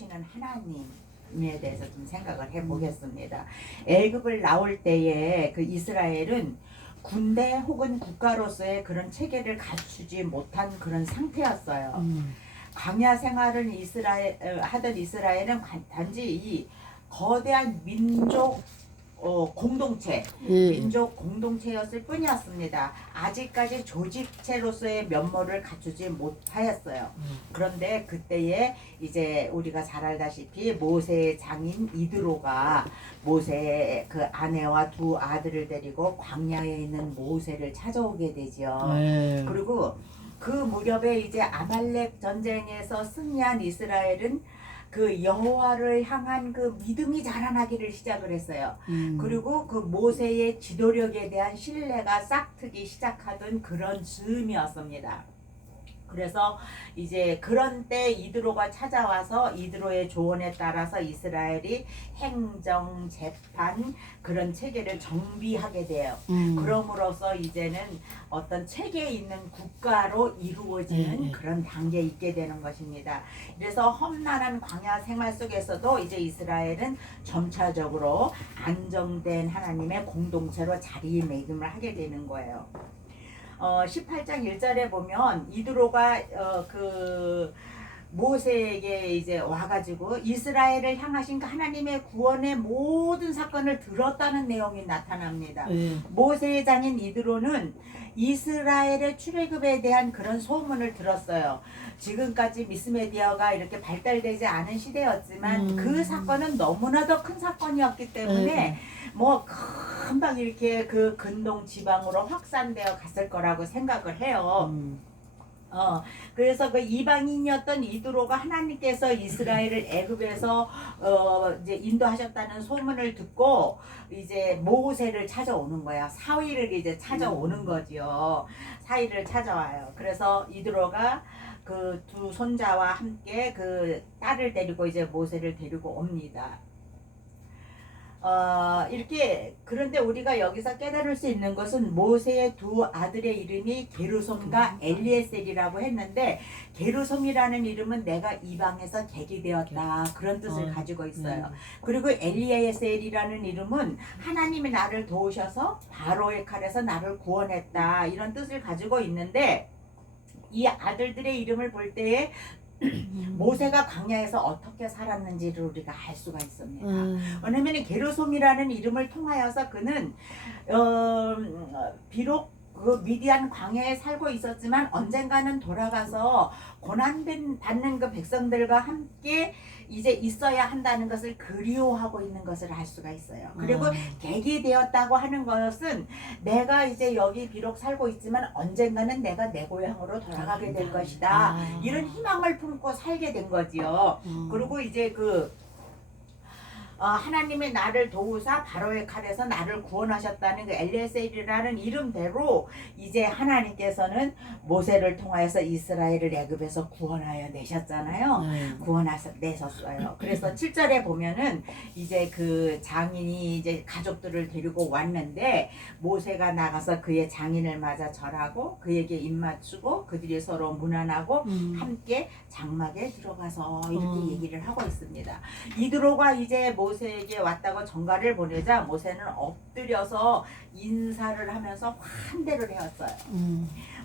치는 하나님에 대해서 좀 생각을 해보겠습니다. 애굽을 나올 때에 그 이스라엘은 군대 혹은 국가로서의 그런 체계를 갖추지 못한 그런 상태였어요. 광야 생활을 하던 이스라엘은 단지 이 거대한 민족 공동체, 민족 공동체였을 뿐이었습니다. 아직까지 조직체로서의 면모를 갖추지 못하였어요. 그런데 그때에 이제 우리가 잘 알다시피 모세의 장인 이드로가 모세의 그 아내와 두 아들을 데리고 광야에 있는 모세를 찾아오게 되죠. 그리고 그 무렵에 이제 아말렉 전쟁에서 승리한 이스라엘은 그 여호와를 향한 그 믿음이 자라나기를 시작을 했어요. 그리고 그 모세의 지도력에 대한 신뢰가 싹트기 시작하던 그런 즈음이었습니다. 그래서 이제 그런 때 이드로가 찾아와서 이드로의 조언에 따라서 이스라엘이 행정, 재판 그런 체계를 정비하게 돼요. 그럼으로써 이제는 어떤 체계에 있는 국가로 이루어지는 그런 단계에 있게 되는 것입니다. 그래서 험난한 광야 생활 속에서도 이제 이스라엘은 점차적으로 안정된 하나님의 공동체로 자리매김을 하게 되는 거예요. 18장 1절에 보면 이드로가 그 모세에게 이제 와가지고 이스라엘을 향하신 그 하나님의 구원의 모든 사건을 들었다는 내용이 나타납니다. 모세의 장인 이드로는 이스라엘의 출애굽에 대한 그런 소문을 들었어요. 지금까지 미스메디어가 이렇게 발달되지 않은 시대였지만 그 사건은 너무나도 큰 사건이었기 때문에 뭐 금방 이렇게 그 근동 지방으로 확산되어 갔을 거라고 생각을 해요. 그래서 그 이방인이었던 이드로가 하나님께서 이스라엘을 애굽에서 이제 인도하셨다는 소문을 듣고 이제 모세를 찾아오는 거야. 사위를 이제 찾아오는 거지요. 사위를 찾아와요. 그래서 이드로가 그 두 손자와 함께 그 딸을 데리고 이제 모세를 데리고 옵니다. 이렇게 그런데 우리가 여기서 깨달을 수 있는 것은 모세의 두 아들의 이름이 게르솜과 엘리에셀이라고 했는데 게르솜이라는 이름은 내가 이방에서 계기되었다 그런 뜻을 가지고 있어요. 그리고 엘리에셀이라는 이름은 하나님이 나를 도우셔서 바로의 칼에서 나를 구원했다 이런 뜻을 가지고 있는데 이 아들들의 이름을 볼 때에 모세가 광야에서 어떻게 살았는지를 우리가 알 수가 있습니다. 왜냐하면 게르솜이라는 이름을 통하여서 그는 비록 그 미디안 광야에 살고 있었지만 언젠가는 돌아가서 고난 받는 그 백성들과 함께 이제 있어야 한다는 것을 그리워하고 있는 것을 알 수가 있어요. 그리고 계기 되었다고 하는 것은 내가 이제 여기 비록 살고 있지만 언젠가는 내가 내 고향으로 돌아가게 될 것이다. 이런 희망을 품고 살게 된 거지요. 그리고 이제 하나님의 나를 도우사 바로의 칼에서 나를 구원하셨다는 그 엘리에셀이라는 이름대로 이제 하나님께서는 모세를 통하여서 이스라엘을 애굽에서 구원하여 내셨잖아요. 구원하셔 내셨어요. 그래서 7절에 보면은 이제 그 장인이 이제 가족들을 데리고 왔는데 모세가 나가서 그의 장인을 맞아 절하고 그에게 입맞추고 그들이 서로 문안하고 함께 장막에 들어가서 이렇게 얘기를 하고 있습니다. 이드로가 이제 모세에게 왔다고 전가를 보내자 모세는 엎드려서 인사를 하면서 환대를 해왔어요.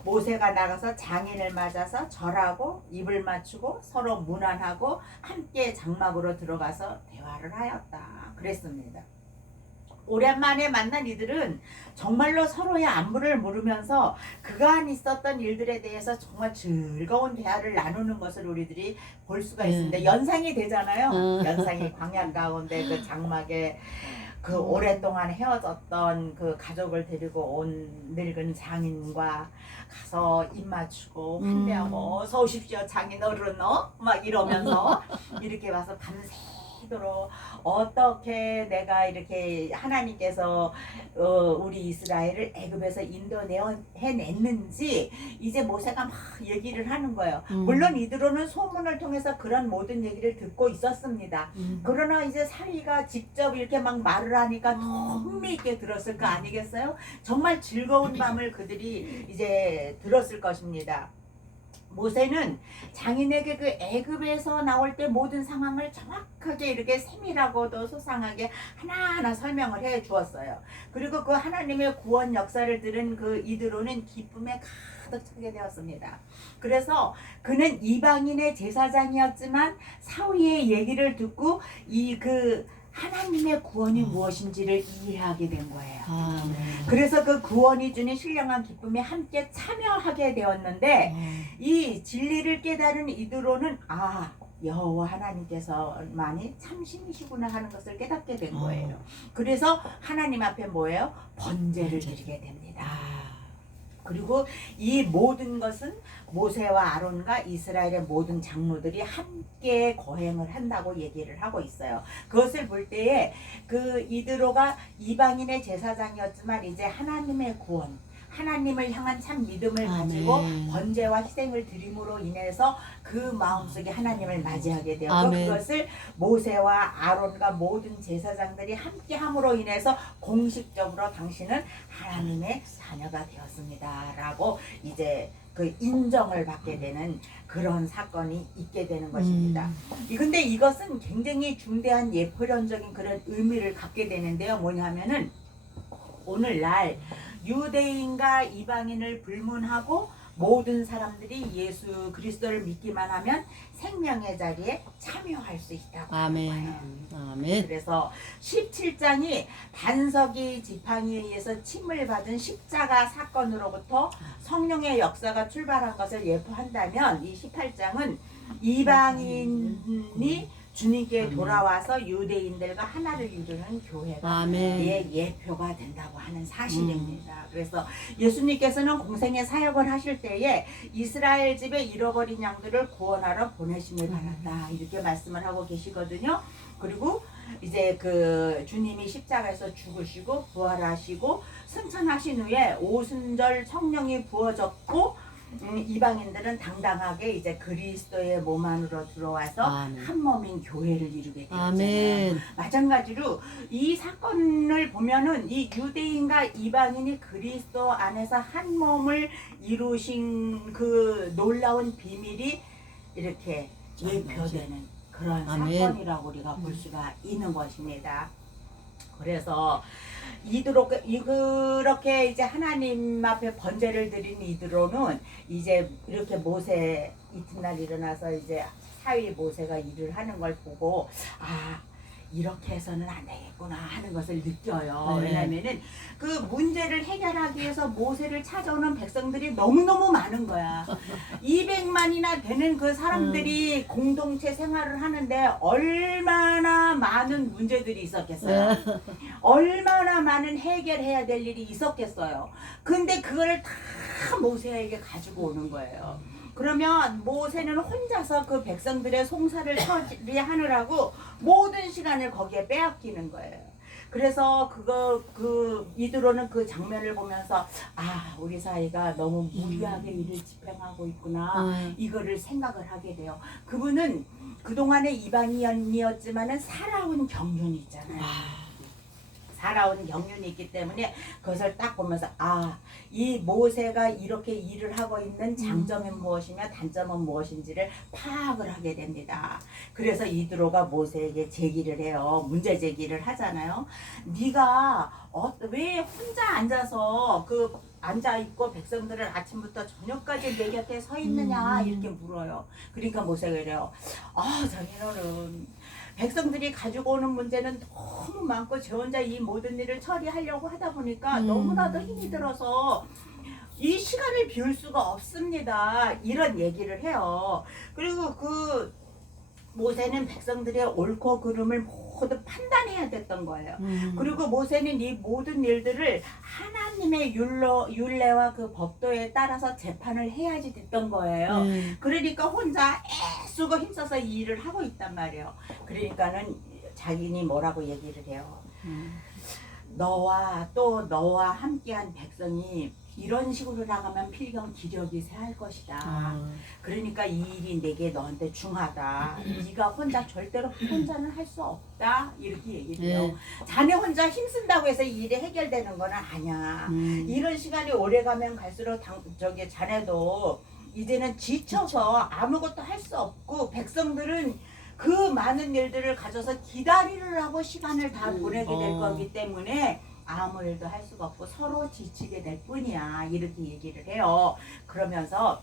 모세가 나가서 장인을 맞아서 절하고 입을 맞추고 서로 문안하고 함께 장막으로 들어가서 대화를 하였다 그랬습니다. 오랜만에 만난 이들은 정말로 서로의 안부를 물으면서 그간 있었던 일들에 대해서 정말 즐거운 대화를 나누는 것을 우리들이 볼 수가 있습니다. 연상이 되잖아요. 연상이 광야 가운데 그 장막에 그 오랫동안 헤어졌던 그 가족을 데리고 온 늙은 장인과 가서 입 맞추고 환대하고 어서 오십시오 장인 어른 막 이러면서 이렇게 와서 밤새도록 어떻게 내가 이렇게 하나님께서 우리 이스라엘을 애굽에서 인도해냈는지 이제 모세가 막 얘기를 하는 거예요. 물론 이드로는 소문을 통해서 그런 모든 얘기를 듣고 있었습니다. 그러나 이제 사위가 직접 이렇게 막 말을 하니까 더 흥미있게 들었을 거 아니겠어요? 정말 즐거운 밤을 그들이 이제 들었을 것입니다. 모세는 장인에게 그 애굽에서 나올 때 모든 상황을 정확하게 이렇게 세밀하고도 소상하게 하나하나 설명을 해 주었어요. 그리고 그 하나님의 구원 역사를 들은 그 이드로는 기쁨에 가득 차게 되었습니다. 그래서 그는 이방인의 제사장이었지만 사위의 얘기를 듣고 이 그 하나님의 구원이 무엇인지를 이해하게 된 거예요. 그래서 그 구원이 주는 신령한 기쁨에 함께 참여하게 되었는데 이 진리를 깨달은 이드로는 여호와 하나님께서만이 참신이시구나 하는 것을 깨닫게 된 거예요. 그래서 하나님 앞에 뭐예요? 번제를 드리게 됩니다. 그리고 이 모든 것은 모세와 아론과 이스라엘의 모든 장로들이 함께 거행을 한다고 얘기를 하고 있어요. 그것을 볼 때에 그 이드로가 이방인의 제사장이었지만 이제 하나님의 구원, 하나님을 향한 참 믿음을 가지고 번제와 희생을 드림으로 인해서 그 마음속에 하나님을 맞이하게 되었고 그것을 모세와 아론과 모든 제사장들이 함께 함으로 인해서 공식적으로 당신은 하나님의 자녀가 되었습니다 라고 이제 그 인정을 받게 되는 그런 사건이 있게 되는 것입니다. 근데 이것은 굉장히 중대한 예표론적인 그런 의미를 갖게 되는데요. 뭐냐면은 오늘날 유대인과 이방인을 불문하고 모든 사람들이 예수 그리스도를 믿기만 하면 생명의 자리에 참여할 수 있다고 하는 거예요. 아멘. 그래서 17장이 반석이 지팡이에 의해서 침을 받은 십자가 사건으로부터 성령의 역사가 출발한 것을 예표한다면 이 18장은 이방인이 주님께 돌아와서 유대인들과 하나를 이루는 교회가 예표가 된다고 하는 사실입니다. 그래서 예수님께서는 공생의 사역을 하실 때에 이스라엘 집에 잃어버린 양들을 구원하러 보내심을 받았다 이렇게 말씀을 하고 계시거든요. 그리고 이제 그 주님이 십자가에서 죽으시고 부활하시고 승천하신 후에 오순절 성령이 부어졌고 이방인들은 당당하게 이제 그리스도의 몸 안으로 들어와서 한 몸인 교회를 이루게 되었잖아요. 마찬가지로 이 사건을 보면은 이 유대인과 이방인이 그리스도 안에서 한 몸을 이루신 그 놀라운 비밀이 이렇게 예표되는 그런 사건이라고 우리가 볼 수가 있는 것입니다. 그래서 그렇게 이제 하나님 앞에 번제를 드린 이드로는 이제 이렇게 모세 이튿날 일어나서 이제 사위 모세가 일을 하는 걸 보고 이렇게 해서는 안 되겠구나 하는 것을 느껴요. 왜냐면은 그 문제를 해결하기 위해서 모세를 찾아오는 백성들이 너무너무 많은 거야. 200만이나 되는 그 사람들이 공동체 생활을 하는데 얼마나 많은 문제들이 있었겠어요. 얼마나 많은 해결해야 될 일이 있었겠어요. 근데 그걸 다 모세에게 가지고 오는 거예요. 그러면 모세는 혼자서 그 백성들의 송사를 처리하느라고 모든 시간을 거기에 빼앗기는 거예요. 그래서 이드로는 그 장면을 보면서 우리 사이가 너무 무리하게 일을 집행하고 있구나 이거를 생각을 하게 돼요. 그분은 그동안의 이방인이었지만은 살아온 경륜이 있잖아요. 살아온 경륜이 있기 때문에 그것을 딱 보면서 이 모세가 이렇게 일을 하고 있는 장점은 무엇이며 단점은 무엇인지를 파악을 하게 됩니다. 그래서 이드로가 모세에게 제기를 해요. 문제 제기를 하잖아요. 네가 왜 혼자 앉아서 앉아 있고 백성들을 아침부터 저녁까지 내 곁에 서 있느냐 이렇게 물어요. 그러니까 모세가 이래요. 자기는 백성들이 가지고 오는 문제는 너무 많고 저 혼자 이 모든 일을 처리하려고 하다 보니까 너무나도 힘이 들어서 이 시간을 비울 수가 없습니다. 이런 얘기를 해요. 그리고 모세는 백성들의 옳고 그름을 모두 판단해야 됐던 거예요. 그리고 모세는 이 모든 일들을 하나님의 율례와 그 법도에 따라서 재판을 해야지 됐던 거예요. 그러니까 혼자 애쓰고 힘써서 이 일을 하고 있단 말이에요. 그러니까는 자기니 뭐라고 얘기를 해요. 너와 함께한 백성이 이런 식으로 나가면 필경 기력이 쇠할 것이다. 그러니까 이 일이 내게 너한테 중하다. 네가 혼자 절대로 혼자는 할 수 없다. 이렇게 얘기해요. 자네 혼자 힘쓴다고 해서 이 일이 해결되는 건 아니야. 이런 시간이 오래가면 갈수록 자네도 이제는 지쳐서 아무것도 할 수 없고 백성들은 그 많은 일들을 가져서 기다리느라고 시간을 다 보내게 될 거기 때문에 아무 일도 할 수가 없고 서로 지치게 될 뿐이야. 이렇게 얘기를 해요. 그러면서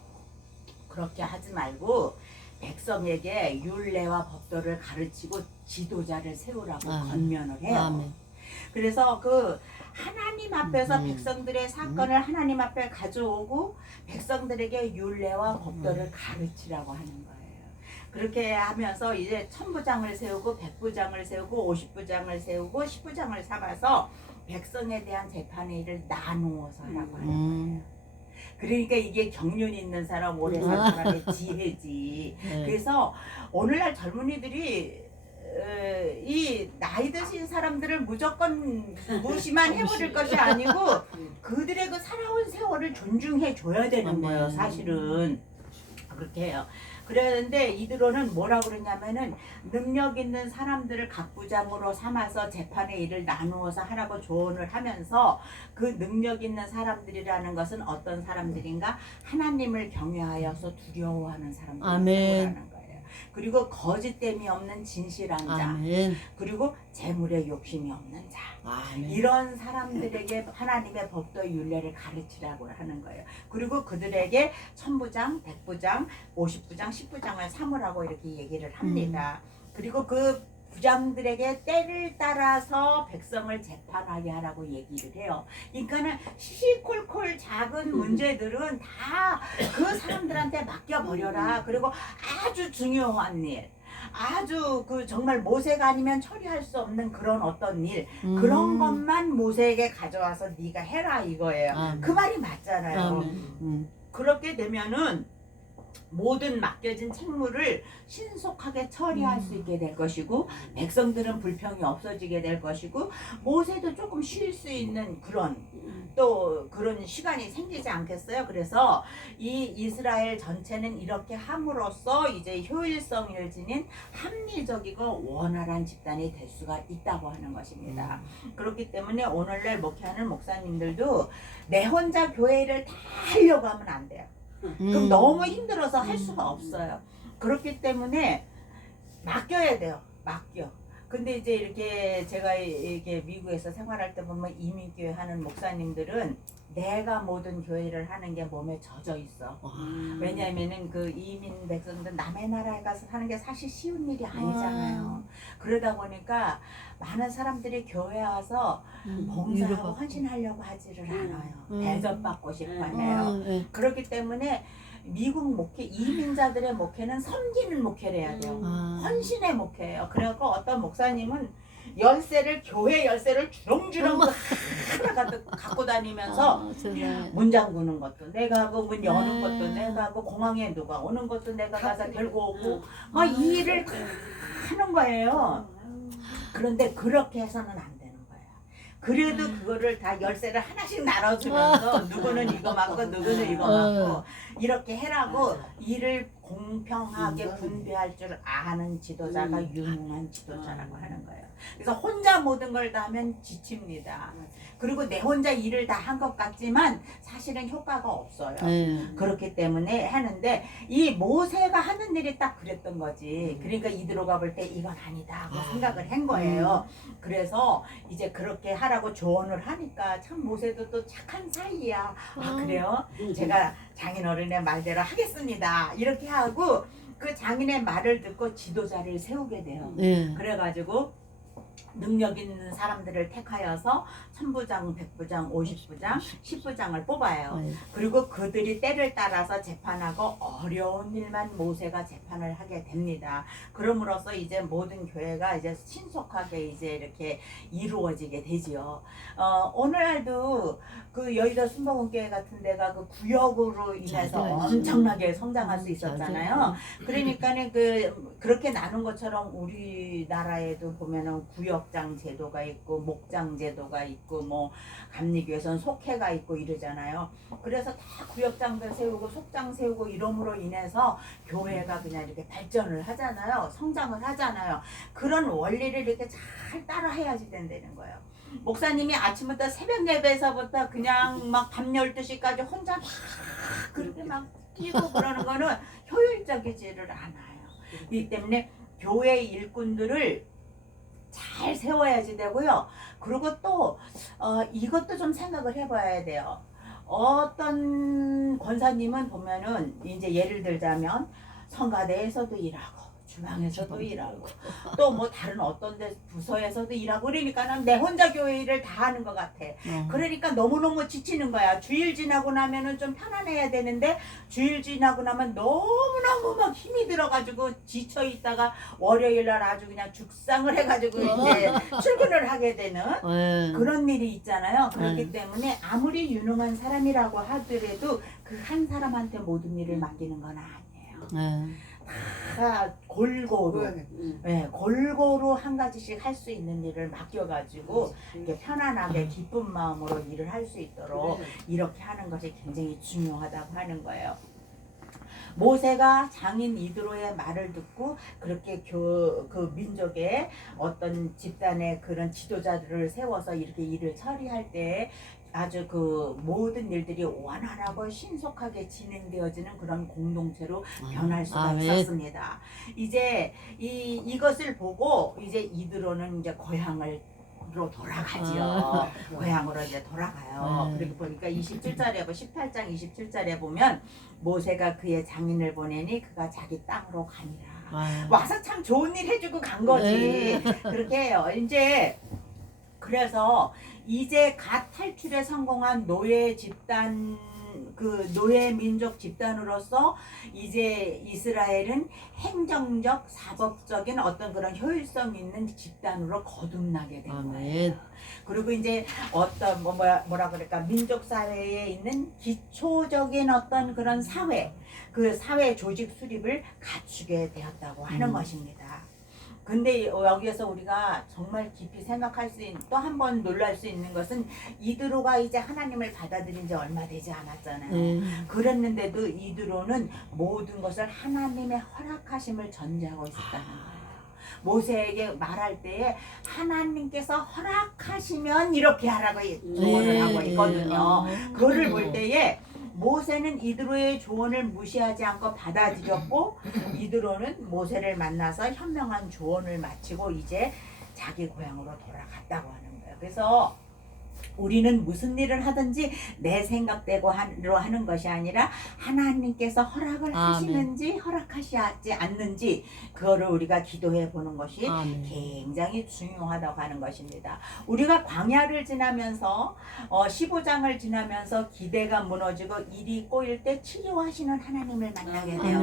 그렇게 하지 말고 백성에게 율례와 법도를 가르치고 지도자를 세우라고 권면을 해요. 아멘. 그래서 그 하나님 앞에서 백성들의 사건을 하나님 앞에 가져오고 백성들에게 율례와 법도를 가르치라고 하는 거예요. 그렇게 하면서 이제 천부장을 세우고 백부장을 세우고 50부장을 세우고 10부장을 삼아서 백성에 대한 재판의 일을 나누어서 하라고 하는 거예요. 그러니까 이게 경륜 있는 사람, 오래 산 사람의 지혜지. 그래서 오늘날 젊은이들이 이 나이 드신 사람들을 무조건 무시만 해버릴 것이 아니고 그들의 그 살아온 세월을 존중해 줘야 되는 거예요. 사실은 그렇게 해요. 그런데 이들로는 뭐라 그러냐면은 능력 있는 사람들을 각 부장으로 삼아서 재판의 일을 나누어서 하라고 조언을 하면서 그 능력 있는 사람들이라는 것은 어떤 사람들인가? 하나님을 경외하여서 두려워하는 사람들이라는 거예요. 그리고 거짓됨이 없는 진실한 자, 아멘. 그리고 재물에 욕심이 없는 자, 아멘. 이런 사람들에게 하나님의 법도 율례를 가르치라고 하는 거예요. 그리고 그들에게 천부장, 백부장, 50부장, 10부장을 삼으라고 이렇게 얘기를 합니다. 그리고 그 부장들에게 때를 따라서 백성을 재판하게 하라고 얘기를 해요. 그러니까는 시시콜콜 작은 문제들은 다 그 사람들한테 맡겨버려라. 그리고 아주 중요한 일, 아주 그 정말 모세가 아니면 처리할 수 없는 그런 어떤 일, 그런 것만 모세에게 가져와서 네가 해라 이거예요. 그 말이 맞잖아요. 그렇게 되면은 모든 맡겨진 책무를 신속하게 처리할 수 있게 될 것이고 백성들은 불평이 없어지게 될 것이고 모세도 조금 쉴 수 있는 그런 또 그런 시간이 생기지 않겠어요. 그래서 이 이스라엘 전체는 이렇게 함으로써 이제 효율성을 지닌 합리적이고 원활한 집단이 될 수가 있다고 하는 것입니다. 그렇기 때문에 오늘날 목회하는 목사님들도 내 혼자 교회를 다 하려고 하면 안 돼요. 그럼 너무 힘들어서 할 수가 없어요. 그렇기 때문에 맡겨야 돼요. 맡겨. 근데 이제 이렇게 제가 이게 미국에서 생활할 때 보면 이민교회 하는 목사님들은 내가 모든 교회를 하는 게 몸에 젖어 있어. 왜냐하면은 그 이민 백성들 남의 나라에 가서 사는 게 사실 쉬운 일이 아니잖아요. 그러다 보니까 많은 사람들이 교회 와서 봉사하고 헌신하려고 하지를 않아요. 대접받고 싶어 해요. 그렇기 때문에 미국 목회, 이민자들의 목회는 섬기는 목회를 해야 돼요. 헌신의 목회예요. 그래갖고 어떤 목사님은 열쇠를, 교회 열쇠를 주렁주렁 하나 갖고 다니면서 문 잠그는 것도 내가 하고 문 여는 것도 내가 하고 공항에 누가 오는 것도 내가 가서 들고 오고 막 이 일을 다 하는 거예요. 그런데 그렇게 해서는 안 되는 거예요. 그래도 그거를 다 열쇠를 하나씩 나눠주면서 누구는 이거 맡고 누구는 이거 맡고 이렇게 해라고 일을 공평하게 분배할 줄 아는 지도자가 유능한 지도자라고 하는 거예요. 그래서 혼자 모든 걸 다 하면 지칩니다. 그리고 내 혼자 일을 다 한 것 같지만 사실은 효과가 없어요. 그렇기 때문에 하는데 이 모세가 하는 일이 딱 그랬던 거지. 그러니까 이드로가 볼 때 이건 아니다 하고 생각을 한 거예요. 그래서 이제 그렇게 하라고 조언을 하니까 참 모세도 또 착한 사이야. 아 그래요? 제가 장인어른의 말대로 하겠습니다. 이렇게 하고 그 장인의 말을 듣고 지도자를 세우게 돼요. 그래가지고 능력 있는 사람들을 택하여서 천부장, 백부장, 50부장, 10부장을 뽑아요. 그리고 그들이 때를 따라서 재판하고 어려운 일만 모세가 재판을 하게 됩니다. 그럼으로써 이제 모든 교회가 이제 신속하게 이제 이렇게 이루어지게 되지요. 오늘날도 그 여의도 순복음교회 같은 데가 그 구역으로 인해서 엄청나게 성장할 수 있었잖아요. 그러니까는 그렇게 나눈 것처럼 우리나라에도 보면은 구역장 제도가 있고 목장 제도가 있고 뭐 감리교회에서는 속회가 있고 이러잖아요. 그래서 다 구역장들 세우고 속장 세우고 이름으로 인해서 교회가 그냥 이렇게 발전을 하잖아요. 성장을 하잖아요. 그런 원리를 이렇게 잘 따라 해야지 된다는 거예요. 목사님이 아침부터 새벽 예배에서부터 그냥 막 밤 12시까지 혼자 막 그렇게 막 끼고 그러는 거는 효율적이지를 않아요. 이 때문에 교회 일꾼들을 잘 세워야지 되고요. 그리고 또 이것도 좀 생각을 해봐야 돼요. 어떤 권사님은 보면은 이제 예를 들자면 성가대에서도 일하고 주방에서도 일하고 또 뭐 다른 어떤 데 부서에서도 일하고 그러니까는 내 혼자 교회 일을 다 하는 것 같아. 그러니까 너무너무 지치는 거야. 주일 지나고 나면은 좀 편안해야 되는데 주일 지나고 나면 너무너무 막 힘이 들어가지고 지쳐 있다가 월요일 날 아주 그냥 죽상을 해가지고 이제 출근을 하게 되는 그런 일이 있잖아요. 그렇기 때문에 아무리 유능한 사람이라고 하더라도 그 한 사람한테 모든 일을 맡기는 건 아니에요. 다 골고루, 골고루 한 가지씩 할 수 있는 일을 맡겨가지고 이렇게 편안하게 기쁜 마음으로 일을 할 수 있도록 이렇게 하는 것이 굉장히 중요하다고 하는 거예요. 모세가 장인 이드로의 말을 듣고 그렇게 그 민족의 어떤 집단의 그런 지도자들을 세워서 이렇게 일을 처리할 때 아주 그 모든 일들이 원활하고 신속하게 진행되어지는 그런 공동체로 변할 수가 있었습니다. 이제 이것을 보고 이제 이드로는 이제 고향으로 돌아가지요. 고향으로 이제 돌아가요. 그리고 보니까 27절에 18장 27절에 보면 모세가 그의 장인을 보내니 그가 자기 땅으로 가니라. 와서 참 좋은 일 해주고 간 거지. 그렇게 해요. 이제 그래서 이제 갓 탈출에 성공한 노예 집단 그 노예 민족 집단으로서 이제 이스라엘은 행정적 사법적인 어떤 그런 효율성 있는 집단으로 거듭나게 된 거예요. 그리고 이제 어떤 뭐라 그럴까 민족 사회에 있는 기초적인 어떤 그런 사회 그 사회 조직 수립을 갖추게 되었다고 하는 것입니다. 근데 여기에서 우리가 정말 깊이 생각할 수 있는 또 한 번 놀랄 수 있는 것은 이드로가 이제 하나님을 받아들인 지 얼마 되지 않았잖아요. 그랬는데도 이드로는 모든 것을 하나님의 허락하심을 전제하고 있었다는 거예요. 모세에게 말할 때에 하나님께서 허락하시면 이렇게 하라고 조언을 하고 있거든요. 그거를 볼 때에 모세는 이드로의 조언을 무시하지 않고 받아들였고 이드로는 모세를 만나서 현명한 조언을 마치고 이제 자기 고향으로 돌아갔다고 하는 거예요. 그래서 우리는 무슨 일을 하든지 내 생각대로 하는 것이 아니라 하나님께서 허락을 하시는지 허락하시지 않는지 그거를 우리가 기도해 보는 것이 굉장히 중요하다고 하는 것입니다. 우리가 광야를 지나면서 15장을 지나면서 기대가 무너지고 일이 꼬일 때 치료하시는 하나님을 만나게 돼요.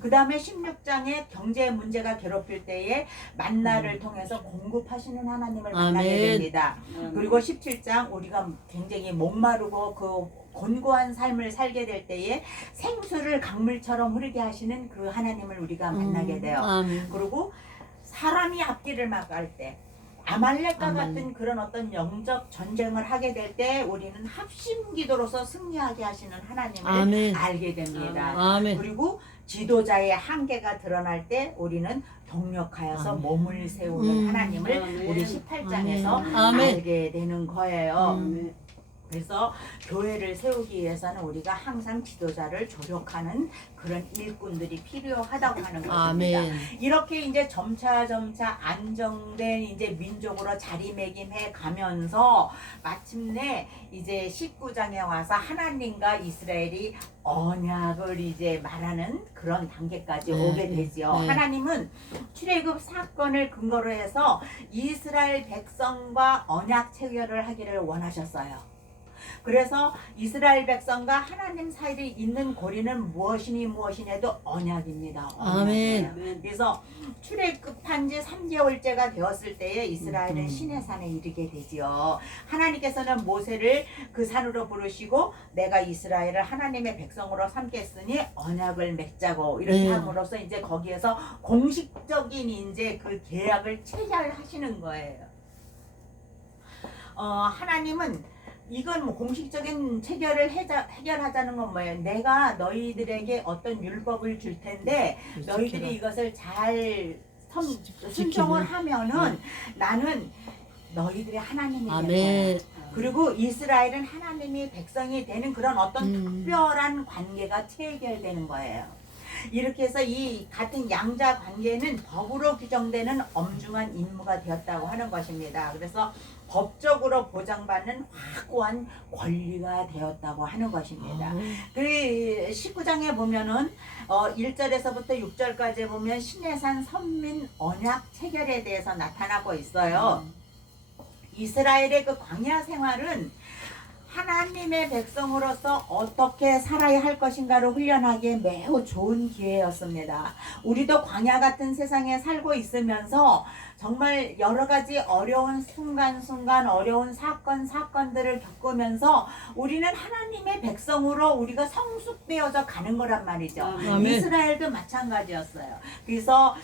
그 다음에 16장에 경제 문제가 괴롭힐 때에 만나를 통해서 공급하시는 하나님을 만나게 됩니다. 그리고 17장 우리가 굉장히 목마르고 그 곤고한 삶을 살게 될 때에 생수를 강물처럼 흐르게 하시는 그 하나님을 우리가 만나게 돼요. 그리고 사람이 앞길을 막을 때 아말렉과 같은 그런 어떤 영적 전쟁을 하게 될 때 우리는 합심 기도로서 승리하게 하시는 하나님을 알게 됩니다. 그리고 지도자의 한계가 드러날 때 우리는 동력하여서 몸을 세우는 하나님을 우리 18장에서 알게 되는 거예요. 그래서 교회를 세우기 위해서는 우리가 항상 지도자를 조력하는 그런 일꾼들이 필요하다고 하는 것입니다. 이렇게 이제 점차 안정된 이제 민족으로 자리매김해 가면서 마침내 이제 19장에 와서 하나님과 이스라엘이 언약을 이제 말하는 그런 단계까지 오게 되지요. 하나님은 출애굽 사건을 근거로 해서 이스라엘 백성과 언약 체결을 하기를 원하셨어요. 그래서 이스라엘 백성과 하나님 사이에 있는 고리는 무엇이니해도 언약입니다. 그래서 출애굽한 지 3개월째가 되었을 때에 이스라엘은 시내산에 이르게 되지요. 하나님께서는 모세를 그 산으로 부르시고 내가 이스라엘을 하나님의 백성으로 삼겠으니 언약을 맺자고 이렇게 함으로써 이제 거기에서 공식적인 이제 그 계약을 체결하시는 거예요. 하나님은 이건 뭐 공식적인 체결을 해결하자는 건 뭐예요? 내가 너희들에게 어떤 율법을 줄 텐데 너희들이 이것을 잘 순종을 하면은 나는 너희들의 하나님이 될 거야. 그리고 이스라엘은 하나님이 백성이 되는 그런 어떤 특별한 관계가 체결되는 거예요. 이렇게 해서 이 같은 양자 관계는 법으로 규정되는 엄중한 임무가 되었다고 하는 것입니다. 그래서 법적으로 보장받는 확고한 권리가 되었다고 하는 것입니다. 그 19장에 보면은 1절에서부터 6절까지 보면 시내산 선민 언약 체결에 대해서 나타나고 있어요. 이스라엘의 그 광야 생활은 하나님의 백성으로서 어떻게 살아야 할 것인가를 훈련하기에 매우 좋은 기회였습니다. 우리도 광야 같은 세상에 살고 있으면서 정말 여러 가지 어려운 순간순간 어려운 사건들을 겪으면서 우리는 하나님의 백성으로 우리가 성숙되어져 가는 거란 말이죠. 아멘. 이스라엘도 마찬가지였어요. 그래서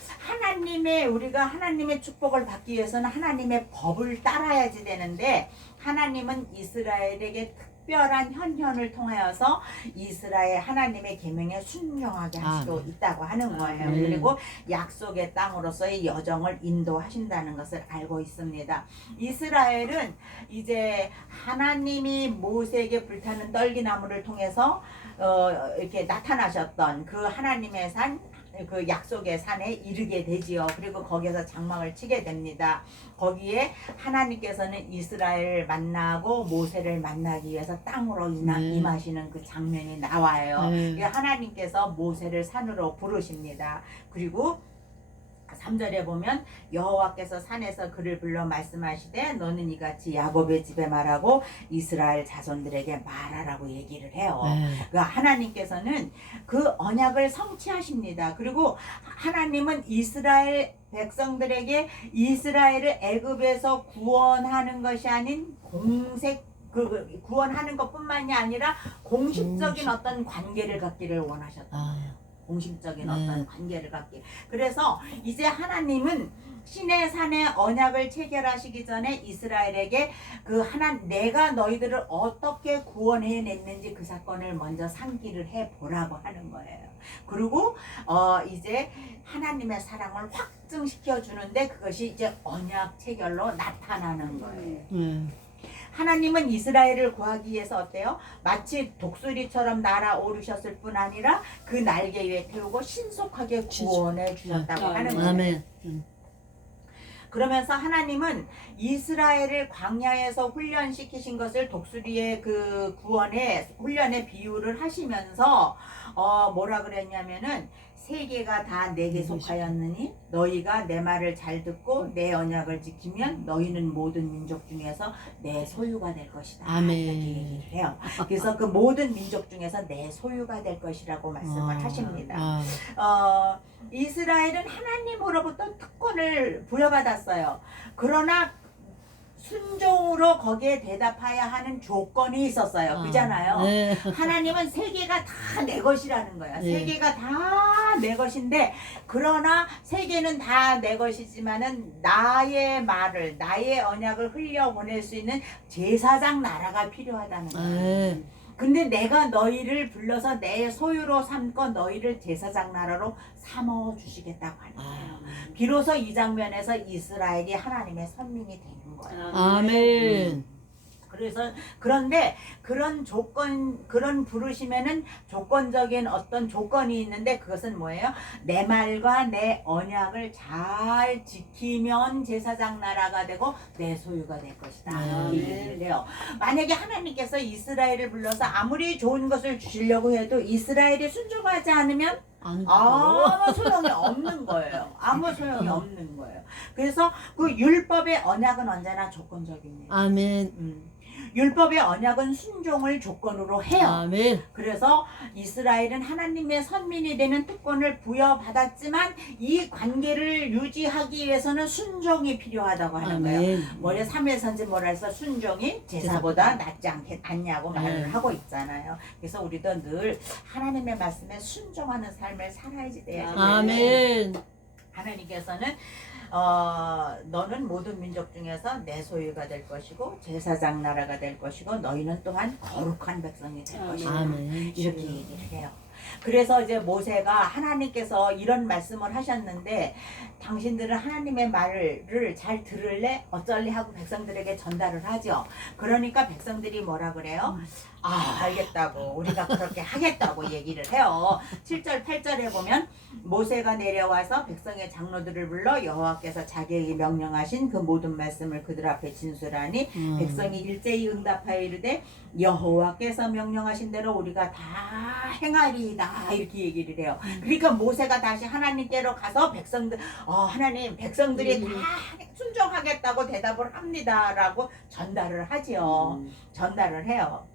우리가 하나님의 축복을 받기 위해서는 하나님의 법을 따라야지 되는데 하나님은 이스라엘에게 특별한 현현을 통하여서 이스라엘 하나님의 계명에 순종하게 할 수도 있다고 하는 거예요. 그리고 약속의 땅으로서의 여정을 인도하신다는 것을 알고 있습니다. 이스라엘은 이제 하나님이 모세에게 불타는 떨기나무를 통해서 이렇게 나타나셨던 그 하나님의 산, 그 약속의 산에 이르게 되지요. 그리고 거기에서 장막을 치게 됩니다. 거기에 하나님께서는 이스라엘을 만나고 모세를 만나기 위해서 땅으로 임하시는 그 장면이 나와요. 하나님께서 모세를 산으로 부르십니다. 그리고 3절에 보면 여호와께서 산에서 그를 불러 말씀하시되 너는 이같이 야곱의 집에 말하고 이스라엘 자손들에게 말하라고 얘기를 해요. 그러니까 하나님께서는 그 언약을 성취하십니다. 그리고 하나님은 이스라엘 백성들에게 이스라엘을 애굽에서 구원하는 것이 아닌 구원하는 것뿐만이 아니라 공식적인 어떤 관계를 갖기를 원하셨다. 공식적인 어떤 관계를 갖기. 그래서 이제 하나님은 신의 산에 언약을 체결하시기 전에 이스라엘에게 내가 너희들을 어떻게 구원해냈는지 그 사건을 먼저 상기를 해보라고 하는 거예요. 그리고 이제 하나님의 사랑을 확증시켜 주는데 그것이 이제 언약 체결로 나타나는 거예요. 하나님은 이스라엘을 구하기 위해서 어때요? 마치 독수리처럼 날아오르셨을 뿐 아니라 그 날개 위에 태우고 신속하게 구원해 주셨다고 하는 거예요. 그러면서 하나님은 이스라엘을 광야에서 훈련시키신 것을 독수리의 그 훈련의 비유를 하시면서 뭐라 그랬냐면은 세계가 다 내게 속하였느니 너희가 내 말을 잘 듣고 내 언약을 지키면 너희는 모든 민족 중에서 내 소유가 될 것이다. 아멘. 이렇게 얘기를 해요. 그래서 그 모든 민족 중에서 내 소유가 될 것이라고 말씀을 하십니다. 이스라엘은 하나님으로부터 특권을 부여받았어요. 그러나 순종으로 거기에 대답해야 하는 조건이 있었어요. 그잖아요. 하나님은 세계가 다 내 것이라는 거야. 세계가 다 내 것인데 그러나 세계는 다 내 것이지만은 나의 말을 나의 언약을 흘려보낼 수 있는 제사장 나라가 필요하다는 거예요. 근데 내가 너희를 불러서 내 소유로 삼고 너희를 제사장 나라로 삼어 주시겠다고 하는 거예요. 비로소 이 장면에서 이스라엘이 하나님의 선민이 되는 거예요. 아멘. 그런데 그런 부르심에는 조건적인 어떤 조건이 있는데 그것은 뭐예요? 내 말과 내 언약을 잘 지키면 제사장 나라가 되고 내 소유가 될 것이다. 이렇게 얘기를 해요. 만약에 하나님께서 이스라엘을 불러서 아무리 좋은 것을 주시려고 해도 이스라엘이 순종하지 않으면 아무 소용이 없는 거예요. 아무 소용이 없는 거예요. 그래서 그 율법의 언약은 언제나 조건적입니다. 아멘. 율법의 언약은 순종을 조건으로 해요. 아멘. 그래서 이스라엘은 하나님의 선민이 되는 특권을 부여받았지만 이 관계를 유지하기 위해서는 순종이 필요하다고 하는 거예요. 뭐래 3일 선지 뭐라 해서 순종이 제사보다 낫지 않냐고 말을 하고 있잖아요. 그래서 우리도 늘 하나님의 말씀에 순종하는 삶을 살아야지 돼요. 아멘. 하나님께서는 너는 모든 민족 중에서 내 소유가 될 것이고 제사장 나라가 될 것이고 너희는 또한 거룩한 백성이 될 것이다. 아멘. 이렇게 얘기를 해요. 그래서 이제 모세가 하나님께서 이런 말씀을 하셨는데 당신들은 하나님의 말을 잘 들을래? 어쩔래? 하고 백성들에게 전달을 하죠. 그러니까 백성들이 뭐라 그래요? 아, 알겠다고, 우리가 그렇게 하겠다고 얘기를 해요. 7절 8절에 보면 모세가 내려와서 백성의 장로들을 불러 여호와께서 자기에게 명령하신 그 모든 말씀을 그들 앞에 진술하니 백성이 일제히 응답하여 이르되 여호와께서 명령하신 대로 우리가 다 행하리이다, 이렇게 얘기를 해요. 그러니까 모세가 다시 하나님께로 가서 백성들 하나님, 백성들이 다 순종하겠다고 대답을 합니다라고 전달을 하지요. 전달을 해요.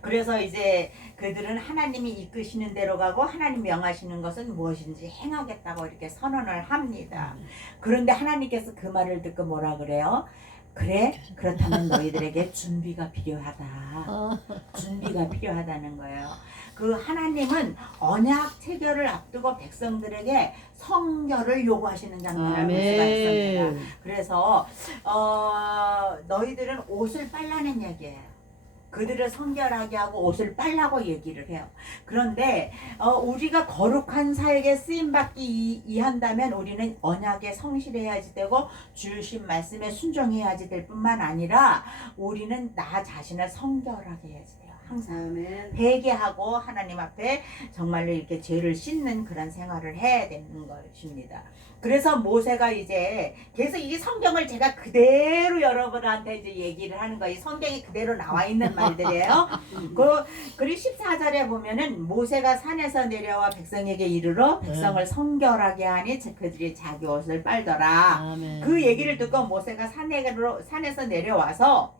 그래서 이제 그들은 하나님이 이끄시는 대로 가고 하나님 명하시는 것은 무엇인지 행하겠다고 이렇게 선언을 합니다. 그런데 하나님께서 그 말을 듣고 뭐라 그래요? 그래? 그렇다면 너희들에게 준비가 필요하다. 준비가 필요하다는 거예요. 그 하나님은 언약 체결을 앞두고 백성들에게 성결을 요구하시는 장면을 볼 수가 있습니다. 그래서 너희들은 옷을 빨라는 얘기예요. 그들을 성결하게 하고 옷을 빨라고 얘기를 해요. 그런데 우리가 거룩한 사역에 쓰임받기 이한다면 우리는 언약에 성실해야지 되고 주신 말씀에 순종해야지 될 뿐만 아니라 우리는 나 자신을 성결하게 해야지 돼요. 항상 회개하고 하나님 앞에 정말로 이렇게 죄를 씻는 그런 생활을 해야 되는 것입니다. 그래서 모세가 이제 계속 이 성경을 제가 그대로 여러분한테 이제 얘기를 하는 거예요. 성경이 그대로 나와 있는 말들이에요. 그리고 14절에 보면은 모세가 산에서 내려와 백성에게 이르러 백성을 성결하게 하니 그들이 자기 옷을 빨더라. 아멘. 그 얘기를 듣고 모세가 산에서 내려와서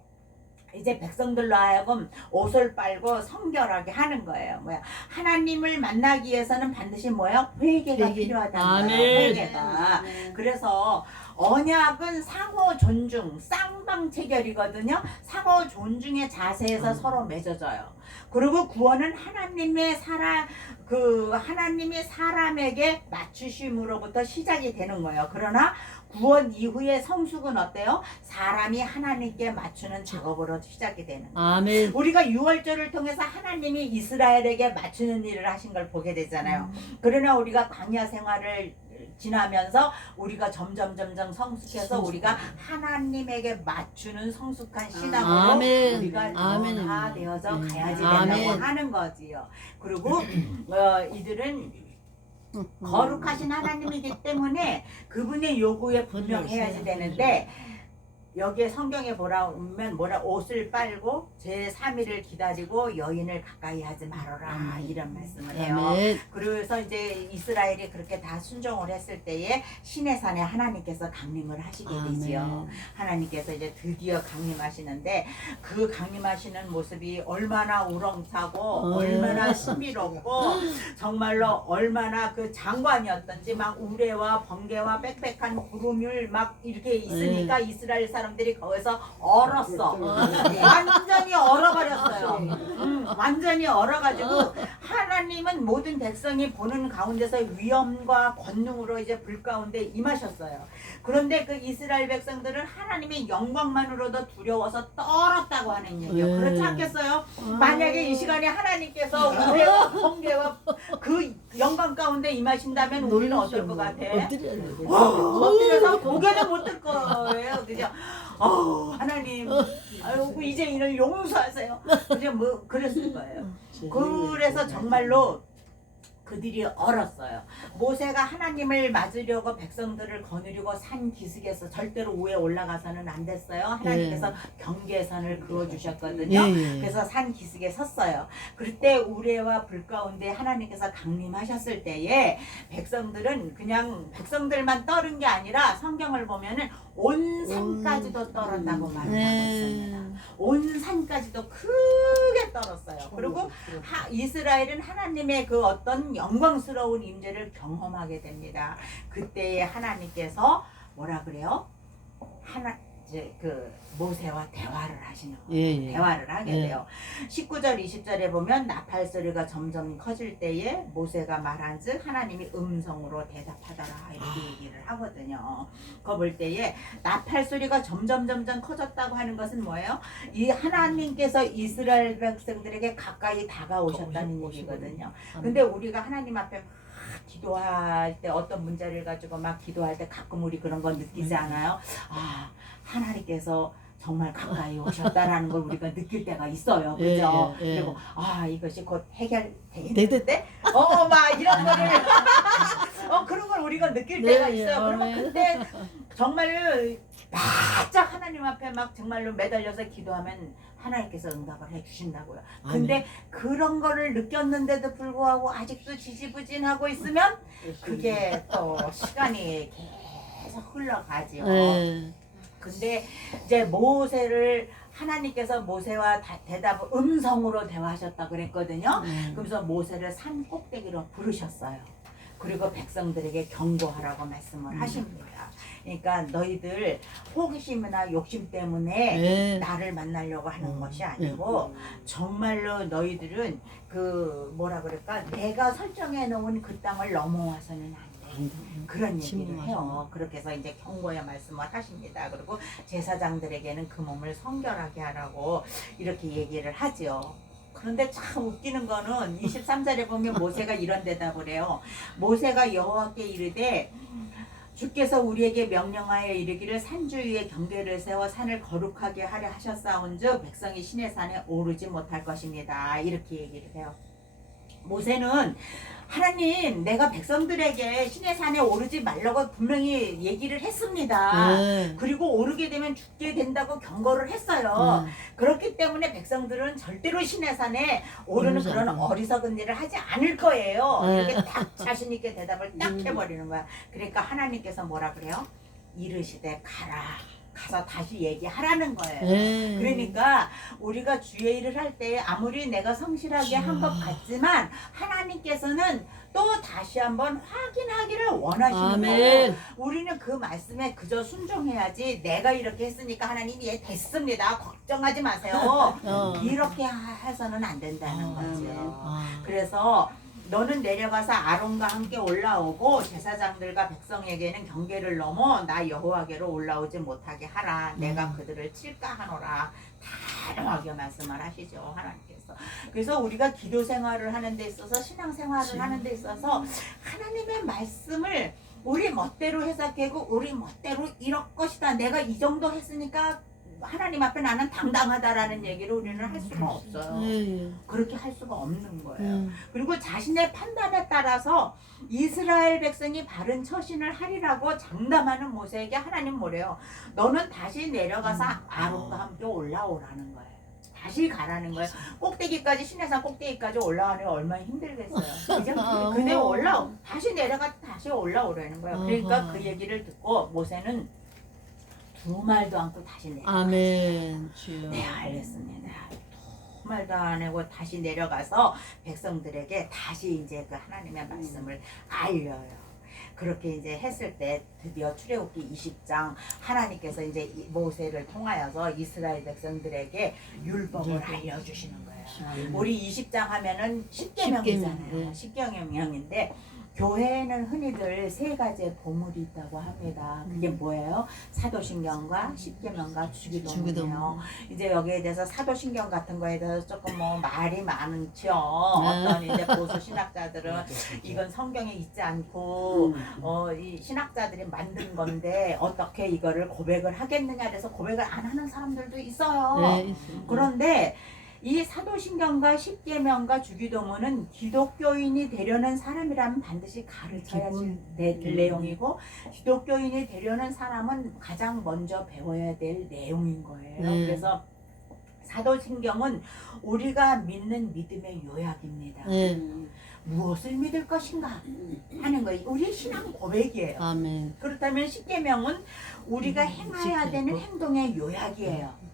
이제 백성들로 하여금 옷을 빨고 성결하게 하는 거예요. 뭐야? 하나님을 만나기 위해서는 반드시 뭐야? 회개가 필요하다는 거예요. 회개가. 그래서 언약은 상호 존중, 쌍방 체결이거든요. 상호 존중의 자세에서 서로 맺어져요. 그리고 구원은 하나님이 사람에게 맞추심으로부터 시작이 되는 거예요. 그러나 구원 이후의 성숙은 어때요? 사람이 하나님께 맞추는 작업으로 시작이 되는 거예요. 아멘. 우리가 6월절을 통해서 하나님이 이스라엘에게 맞추는 일을 하신 걸 보게 되잖아요. 그러나 우리가 광야 생활을 지나면서 우리가 점점 성숙해서 우리가 하나님에게 맞추는 성숙한 신앙으로 아멘. 우리가 아멘. 다 되어져 가야지 아멘. 된다고 하는 거지요. 그리고 이들은 거룩하신 하나님이기 때문에 그분의 요구에 분명해야지 되는데 여기에 성경에 보면 옷을 빨고 제3일을 기다리고 여인을 가까이 하지 말아라, 이런 말씀을 해요. 아멘. 그래서 이제 이스라엘이 그렇게 다 순종을 했을 때에 시내산에 하나님께서 강림을 하시게 되지요. 아멘. 하나님께서 이제 드디어 강림하시는데 그 강림하시는 모습이 얼마나 우렁차고 얼마나 신비롭고 정말로 얼마나 그 장관이었던지 막 우레와 번개와 빽빽한 구름을 막 이렇게 있으니까 이스라엘 사람들이 거기서 얼었어. 완전히 얼어버렸어요. 완전히 얼어가지고 하나님은 모든 백성이 보는 가운데서 위엄과 권능으로 이제 불 가운데 임하셨어요. 그런데 그 이스라엘 백성들은 하나님의 영광만으로도 두려워서 떨었다고 하는 얘기예요. 그렇지 않겠어요? 만약에 이 시간에 하나님께서 우레와 번개와 그 영광 가운데 임하신다면 우리는 어떨 것 같아? 엎드려서 고개도 못 들 거예요. 그죠? 하나님, 아유, 이제 이를 용서하세요. 그죠? 뭐, 그랬을 거예요. 그래서 정말로 그들이 얼었어요. 모세가 하나님을 맞으려고 백성들을 거느리고 산 기슭에서 절대로 위에 올라가서는 안 됐어요. 하나님께서 경계선을 그어주셨거든요. 그래서 산 기슭에 섰어요. 그때 우레와 불 가운데 하나님께서 강림하셨을 때에 백성들은 그냥 백성들만 떨은 게 아니라 성경을 보면은 온 산까지도 떨었다고 말하고 있습니다. 온 산까지도 크게 떨었어요. 그리고 이스라엘은 하나님의 그 어떤 영광스러운 임재를 경험하게 됩니다. 그때에 하나님께서 뭐라 그래요? 이제 그 모세와 대화를 하시는 거예요. 예, 예. 대화를 하게 예. 돼요. 19절 20절에 보면 나팔 소리가 점점 커질 때에 모세가 말한즉 하나님이 음성으로 대답하더라 이렇게 얘기를 하거든요. 그거 볼 때에 나팔 소리가 점점 커졌다고 하는 것은 뭐예요? 이 하나님께서 이스라엘 백성들에게 가까이 다가오셨다는 얘기거든요. 근데 우리가 하나님 앞에 막 기도할 때 어떤 문제를 가지고 막 기도할 때 가끔 우리 그런 거 느끼지 않아요? 아, 하나님께서 정말 가까이 오셨다라는 걸 우리가 느낄 때가 있어요. 그죠? 예, 예. 그리고 아, 이것이 곧 해결되겠는데? 막 이런 거를 그런 걸 우리가 느낄 때가 네, 있어요. 그러면 아멘. 그때 정말로 바짝 하나님 앞에 막 정말로 매달려서 기도하면 하나님께서 응답을 해주신다고요. 근데 그런 거를 느꼈는데도 불구하고 아직도 지지부진하고 있으면 그게 또 시간이 계속 흘러가죠. 예. 근데 이제 모세를 하나님께서 모세와 대답을 음성으로 대화하셨다 그랬거든요. 그래서 모세를 산 꼭대기로 부르셨어요. 그리고 백성들에게 경고하라고 말씀을 하신 거야. 그러니까 너희들 호기심이나 욕심 때문에 예. 나를 만나려고 하는 것이 아니고 정말로 너희들은 그 뭐라 그럴까 내가 설정해 놓은 그 땅을 넘어와서는 안 돼. 그런 얘기를 해요. 그렇게 해서 이제 경고의 말씀을 하십니다. 그리고 제사장들에게는 그 몸을 성결하게 하라고 이렇게 얘기를 하죠. 그런데 참 웃기는 거는 23절에 보면 모세가 이런 대답을 해요. 모세가 여호와께 이르되 주께서 우리에게 명령하여 이르기를 산주 위에 경계를 세워 산을 거룩하게 하려 하셨사온즉 백성이 신의 산에 오르지 못할 것입니다. 이렇게 얘기를 해요. 모세는 하나님 내가 백성들에게 신의 산에 오르지 말라고 분명히 얘기를 했습니다. 그리고 오르게 되면 죽게 된다고 경고를 했어요. 그렇기 때문에 백성들은 절대로 신의 산에 오르는 그런 어리석은 일을 하지 않을 거예요. 이렇게 딱 자신 있게 대답을 딱 해버리는 거야. 그러니까 하나님께서 뭐라 그래요? 이르시되 가라. 가서 다시 얘기하라는 거예요. 그러니까 우리가 주의 일을 할 때 아무리 내가 성실하게 한 것 같지만 하나님께서는 또 다시 한번 확인하기를 원하시는 거예요. 우리는 그 말씀에 그저 순종해야지 내가 이렇게 했으니까 하나님이 예 됐습니다. 걱정하지 마세요. 이렇게 해서는 안 된다는 거죠. 그래서 너는 내려가서 아론과 함께 올라오고 제사장들과 백성에게는 경계를 넘어 나 여호와께로 올라오지 못하게 하라. 내가 그들을 칠까 하노라. 단호하게 말씀을 하시죠. 하나님께서. 그래서 우리가 기도 생활을 하는 데 있어서 신앙 생활을 하는 데 있어서 하나님의 말씀을 우리 멋대로 해석하고 우리 멋대로 이럴 것이다. 내가 이 정도 했으니까 하나님 앞에 나는 당당하다라는 얘기를 우리는 할 수가 없어요. 그렇게 할 수가 없는 거예요. 그리고 자신의 판단에 따라서 이스라엘 백성이 바른 처신을 하리라고 장담하는 모세에게 하나님 뭐래요? 너는 다시 내려가서 아론과 함께 올라오라는 거예요. 다시 가라는 거예요. 꼭대기까지 시내산 꼭대기까지 올라가는 게 얼마나 힘들겠어요. 그죠? 근데 다시 내려가 다시 올라오라는 거예요. 그러니까 그 얘기를 듣고 모세는 두 말도 않고 다시 내려갔어요. 아멘. 주여. 네, 알겠습니다. 두 말도 안 하고 다시 내려가서 백성들에게 다시 이제 그 하나님의 말씀을 알려요. 그렇게 이제 했을 때 드디어 출애굽기 20장 하나님께서 이제 모세를 통하여서 이스라엘 백성들에게 율법을 알려주시는 거예요. 우리 20장 하면은 10계명이잖아요. 10계명인데 교회에는 흔히들 세 가지의 보물이 있다고 합니다. 그게 뭐예요? 사도신경과 십계명과 주기도문이에요. 이제 여기에 대해서 사도신경 같은 거에 대해서 조금 뭐 말이 많죠. 어떤 이제 보수 신학자들은 이건 성경에 있지 않고 이 신학자들이 만든 건데 어떻게 이거를 고백을 하겠느냐 그래서 고백을 안 하는 사람들도 있어요. 그런데 이 사도신경과 십계명과 주기도문은 기독교인이 되려는 사람이라면 반드시 가르쳐야 될 내용이고 기독교인이 되려는 사람은 가장 먼저 배워야 될 내용인 거예요. 그래서 사도신경은 우리가 믿는 믿음의 요약입니다. 무엇을 믿을 것인가 하는 거예요. 우리 신앙 고백이에요. 아멘. 그렇다면 십계명은 우리가 행해야 되는 행동의 요약이에요.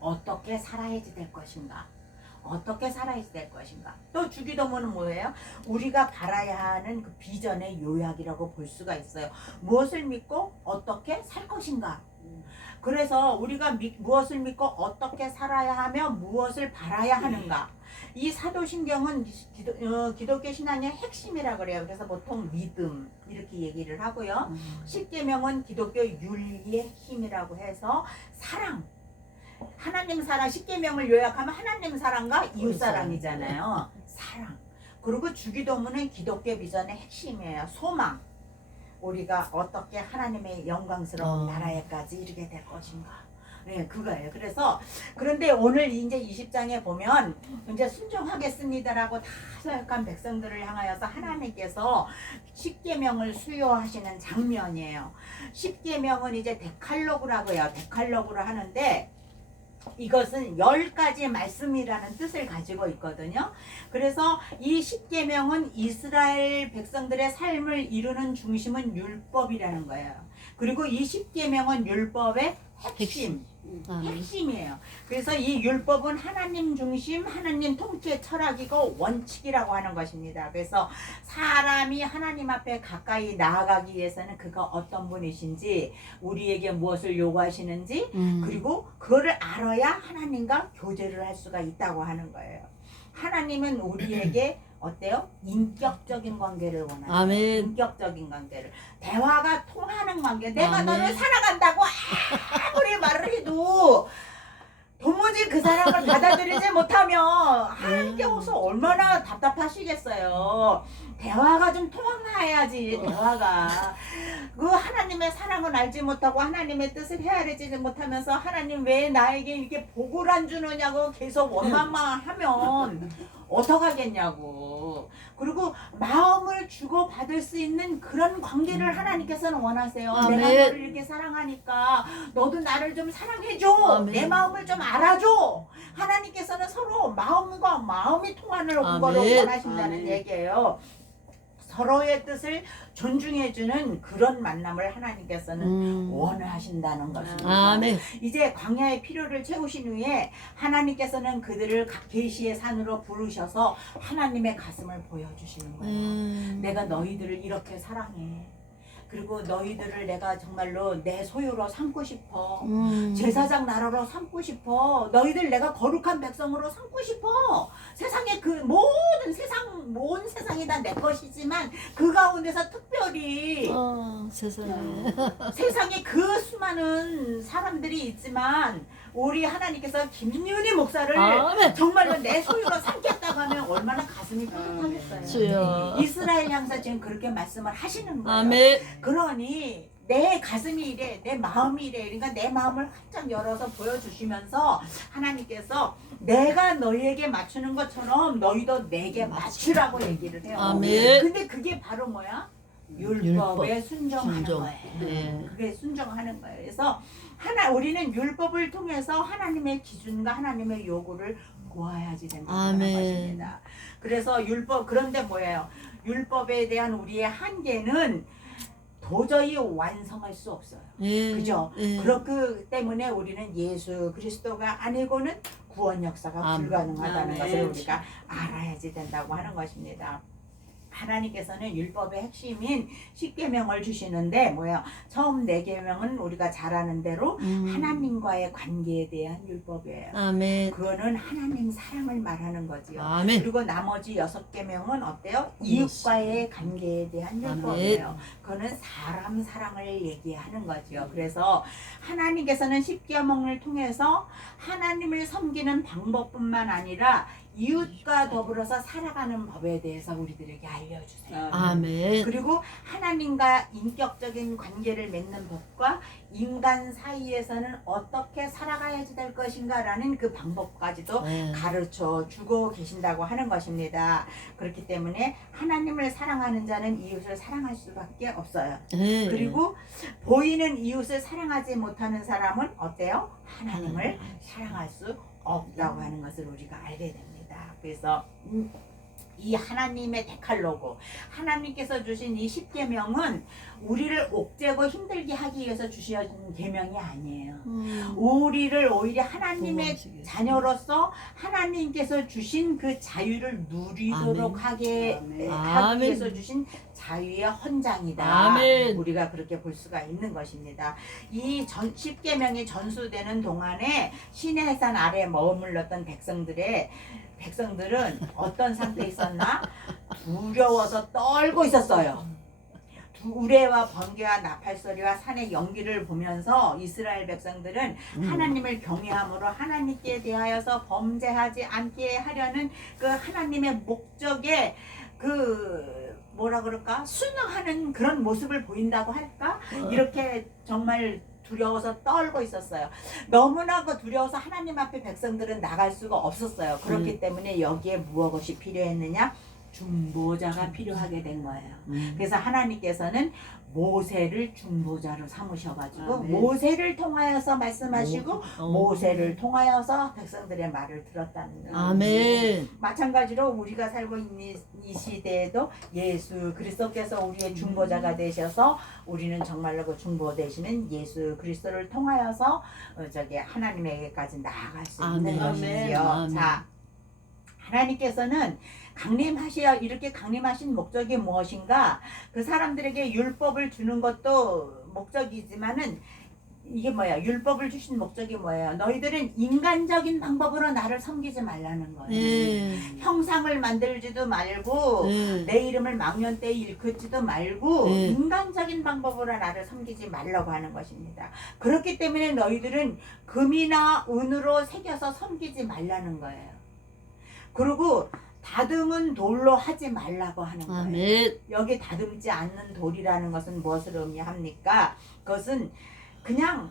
어떻게 살아야지 될 것인가? 어떻게 살아야지 될 것인가? 또 주기도문은 뭐예요? 우리가 바라야 하는 그 비전의 요약이라고 볼 수가 있어요. 무엇을 믿고 어떻게 살 것인가? 그래서 우리가 무엇을 믿고 어떻게 살아야 하며 무엇을 바라야 하는가. 이 사도신경은 기독교 신앙의 핵심이라 그래요. 그래서 보통 믿음 이렇게 얘기를 하고요. 십계명은 기독교 윤리의 핵심이라고 해서 사랑, 하나님 사랑, 십계명을 요약하면 하나님 사랑과 이웃 사랑이잖아요. 사랑. 그리고 주기도문은 기독교 비전의 핵심이에요. 소망. 우리가 어떻게 하나님의 영광스러운 나라에까지 이르게 될 것인가. 네, 그거예요. 그래서 그런데 오늘 이제 20장에 보면 이제 순종하겠습니다라고 다 사역한 백성들을 향하여서 하나님께서 십계명을 수요하시는 장면이에요. 십계명은 이제 데칼로그라고요. 데칼로그를 하는데 이것은 10가지 말씀이라는 뜻을 가지고 있거든요. 그래서 이 십계명은 이스라엘 백성들의 삶을 이루는 중심은 율법이라는 거예요. 그리고 이 십계명은 율법의 핵심이에요. 그래서 이 율법은 하나님 중심, 하나님 통치의 철학이고 원칙이라고 하는 것입니다. 그래서 사람이 하나님 앞에 가까이 나아가기 위해서는 그가 어떤 분이신지, 우리에게 무엇을 요구하시는지, 그리고 그거를 알아야 하나님과 교제를 할 수가 있다고 하는 거예요. 하나님은 우리에게 어때요? 인격적인 관계를 원하는 아멘. 인격적인 관계를. 대화가 통하는 관계. 내가 아멘. 너를 사랑한다고 아무리 말을 해도 도무지 그 사람을 받아들이지 못하면 하나님께서 얼마나 답답하시겠어요. 대화가 좀 통해야지. 대화가 그 하나님의 사랑을 알지 못하고 하나님의 뜻을 헤아리지 못하면서 하나님 왜 나에게 이렇게 복을 안 주느냐고 계속 원망만 하면 어떡하겠냐고. 그리고 마음을 주고 받을 수 있는 그런 관계를 하나님께서는 원하세요. 아멘. 내가 너를 이렇게 사랑하니까 너도 나를 좀 사랑해줘. 아멘. 내 마음을 좀 알아줘. 하나님께서는 서로 마음과 마음이 통하는 거를 아멘. 원하신다는 아멘. 얘기예요. 서로의 뜻을 존중해주는 그런 만남을 하나님께서는 원하신다는 것입니다. 아멘. 이제 광야의 필요를 채우신 후에 하나님께서는 그들을 계시의 산으로 부르셔서 하나님의 가슴을 보여주시는 거예요. 내가 너희들을 이렇게 사랑해. 그리고 너희들을 내가 정말로 내 소유로 삼고 싶어. 제사장 나라로 삼고 싶어. 너희들 내가 거룩한 백성으로 삼고 싶어. 세상에 그 모든 세상, 온 세상이 다 내 것이지만 그 가운데서 특별히 세상에. 세상에 그 수많은 사람들이 있지만 우리 하나님께서 김윤희 목사를 아멘. 정말로 내 소유로 삼겠다고 하면 얼마나 가슴이 뿌듯하겠어요. 주여. 이스라엘 향사 지금 그렇게 말씀을 하시는 거예요. 아멘. 그러니 내 가슴이 이래, 내 마음이 이래. 그러니까 내 마음을 활짝 열어서 보여주시면서 하나님께서 내가 너희에게 맞추는 것처럼 너희도 내게 맞추라고 얘기를 해요. 아멘. 근데 그게 바로 뭐야? 율법에 순종하는 순종. 거예요. 네. 그게 순종하는 거예요. 그래서 우리는 율법을 통해서 하나님의 기준과 하나님의 요구를 보아야지 된다는 아멘. 것입니다. 그래서 그런데 뭐예요? 율법에 대한 우리의 한계는 도저히 완성할 수 없어요. 그죠? 그렇기 때문에 우리는 예수 그리스도가 아니고는 구원 역사가 아멘. 불가능하다는 아멘. 것을 우리가 알아야지 된다고 하는 것입니다. 하나님께서는 율법의 핵심인 십계명을 주시는데 뭐예요? 처음 네 계명은 우리가 잘 아는 대로 하나님과의 관계에 대한 율법이에요. 아멘. 그거는 하나님 사랑을 말하는 거지요. 아멘. 그리고 나머지 6계명은 어때요? 이웃과의 관계에 대한 율법이에요. 그거는 사람 사랑을 얘기하는 거지요. 그래서 하나님께서는 십계명을 통해서 하나님을 섬기는 방법뿐만 아니라 이웃과 더불어서 살아가는 법에 대해서 우리들에게 알려주세요. 아멘. 그리고 하나님과 인격적인 관계를 맺는 법과 인간 사이에서는 어떻게 살아가야지 될 것인가라는 그 방법까지도 가르쳐 주고 계신다고 하는 것입니다. 그렇기 때문에 하나님을 사랑하는 자는 이웃을 사랑할 수밖에 없어요. 그리고 보이는 이웃을 사랑하지 못하는 사람은 어때요? 하나님을 사랑할 수 없다고 하는 것을 우리가 알게 됩니다. 그래서 이 하나님의 데칼로그, 하나님께서 주신 이 십계명은 우리를 옥죄고 힘들게 하기 위해서 주신 계명이 아니에요. 우리를 오히려 하나님의 자녀로서 하나님께서 주신 그 자유를 누리도록 아멘. 하기 위해서 주신 자유의 헌장이다. 아멘. 우리가 그렇게 볼 수가 있는 것입니다. 이 10계명이 전수되는 동안에 시내산 아래에 머물렀던 백성들은 어떤 상태에 있었나? 두려워서 떨고 있었어요. 우레와 번개와 나팔소리와 산의 연기를 보면서 이스라엘 백성들은 하나님을 경외함으로 하나님께 대하여서 범죄하지 않게 하려는 그 하나님의 목적에 그 뭐라 그럴까? 순응하는 그런 모습을 보인다고 할까? 이렇게 정말 두려워서 떨고 있었어요. 너무나 그 두려워서 하나님 앞에 백성들은 나갈 수가 없었어요. 그렇기 때문에 여기에 무엇이 필요했느냐? 중보자가 필요하게 된 거예요. 그래서 하나님께서는 모세를 중보자로 삼으셔가지고 아멘. 모세를 통하여서 말씀하시고 모세를 통하여서 백성들의 말을 들었다는 거예요. 아멘. 마찬가지로 우리가 살고 있는 이 시대에도 예수 그리스도께서 우리의 중보자가 되셔서 우리는 정말로 그 중보 되시는 예수 그리스도를 통하여서 저기 하나님에게까지 나아갈 수 있는 아멘. 것이지요. 아멘. 자, 하나님께서는 이렇게 강림하신 목적이 무엇인가? 그 사람들에게 율법을 주는 것도 목적이지만은 이게 뭐야? 율법을 주신 목적이 뭐예요? 너희들은 인간적인 방법으로 나를 섬기지 말라는 거예요. 네. 형상을 만들지도 말고 네. 내 이름을 망년때에 일컫지도 말고 네. 인간적인 방법으로 나를 섬기지 말라고 하는 것입니다. 그렇기 때문에 너희들은 금이나 은으로 새겨서 섬기지 말라는 거예요. 그리고 다듬은 돌로 하지 말라고 하는 거예요. 아멘. 여기 다듬지 않는 돌이라는 것은 무엇을 의미합니까? 그것은 그냥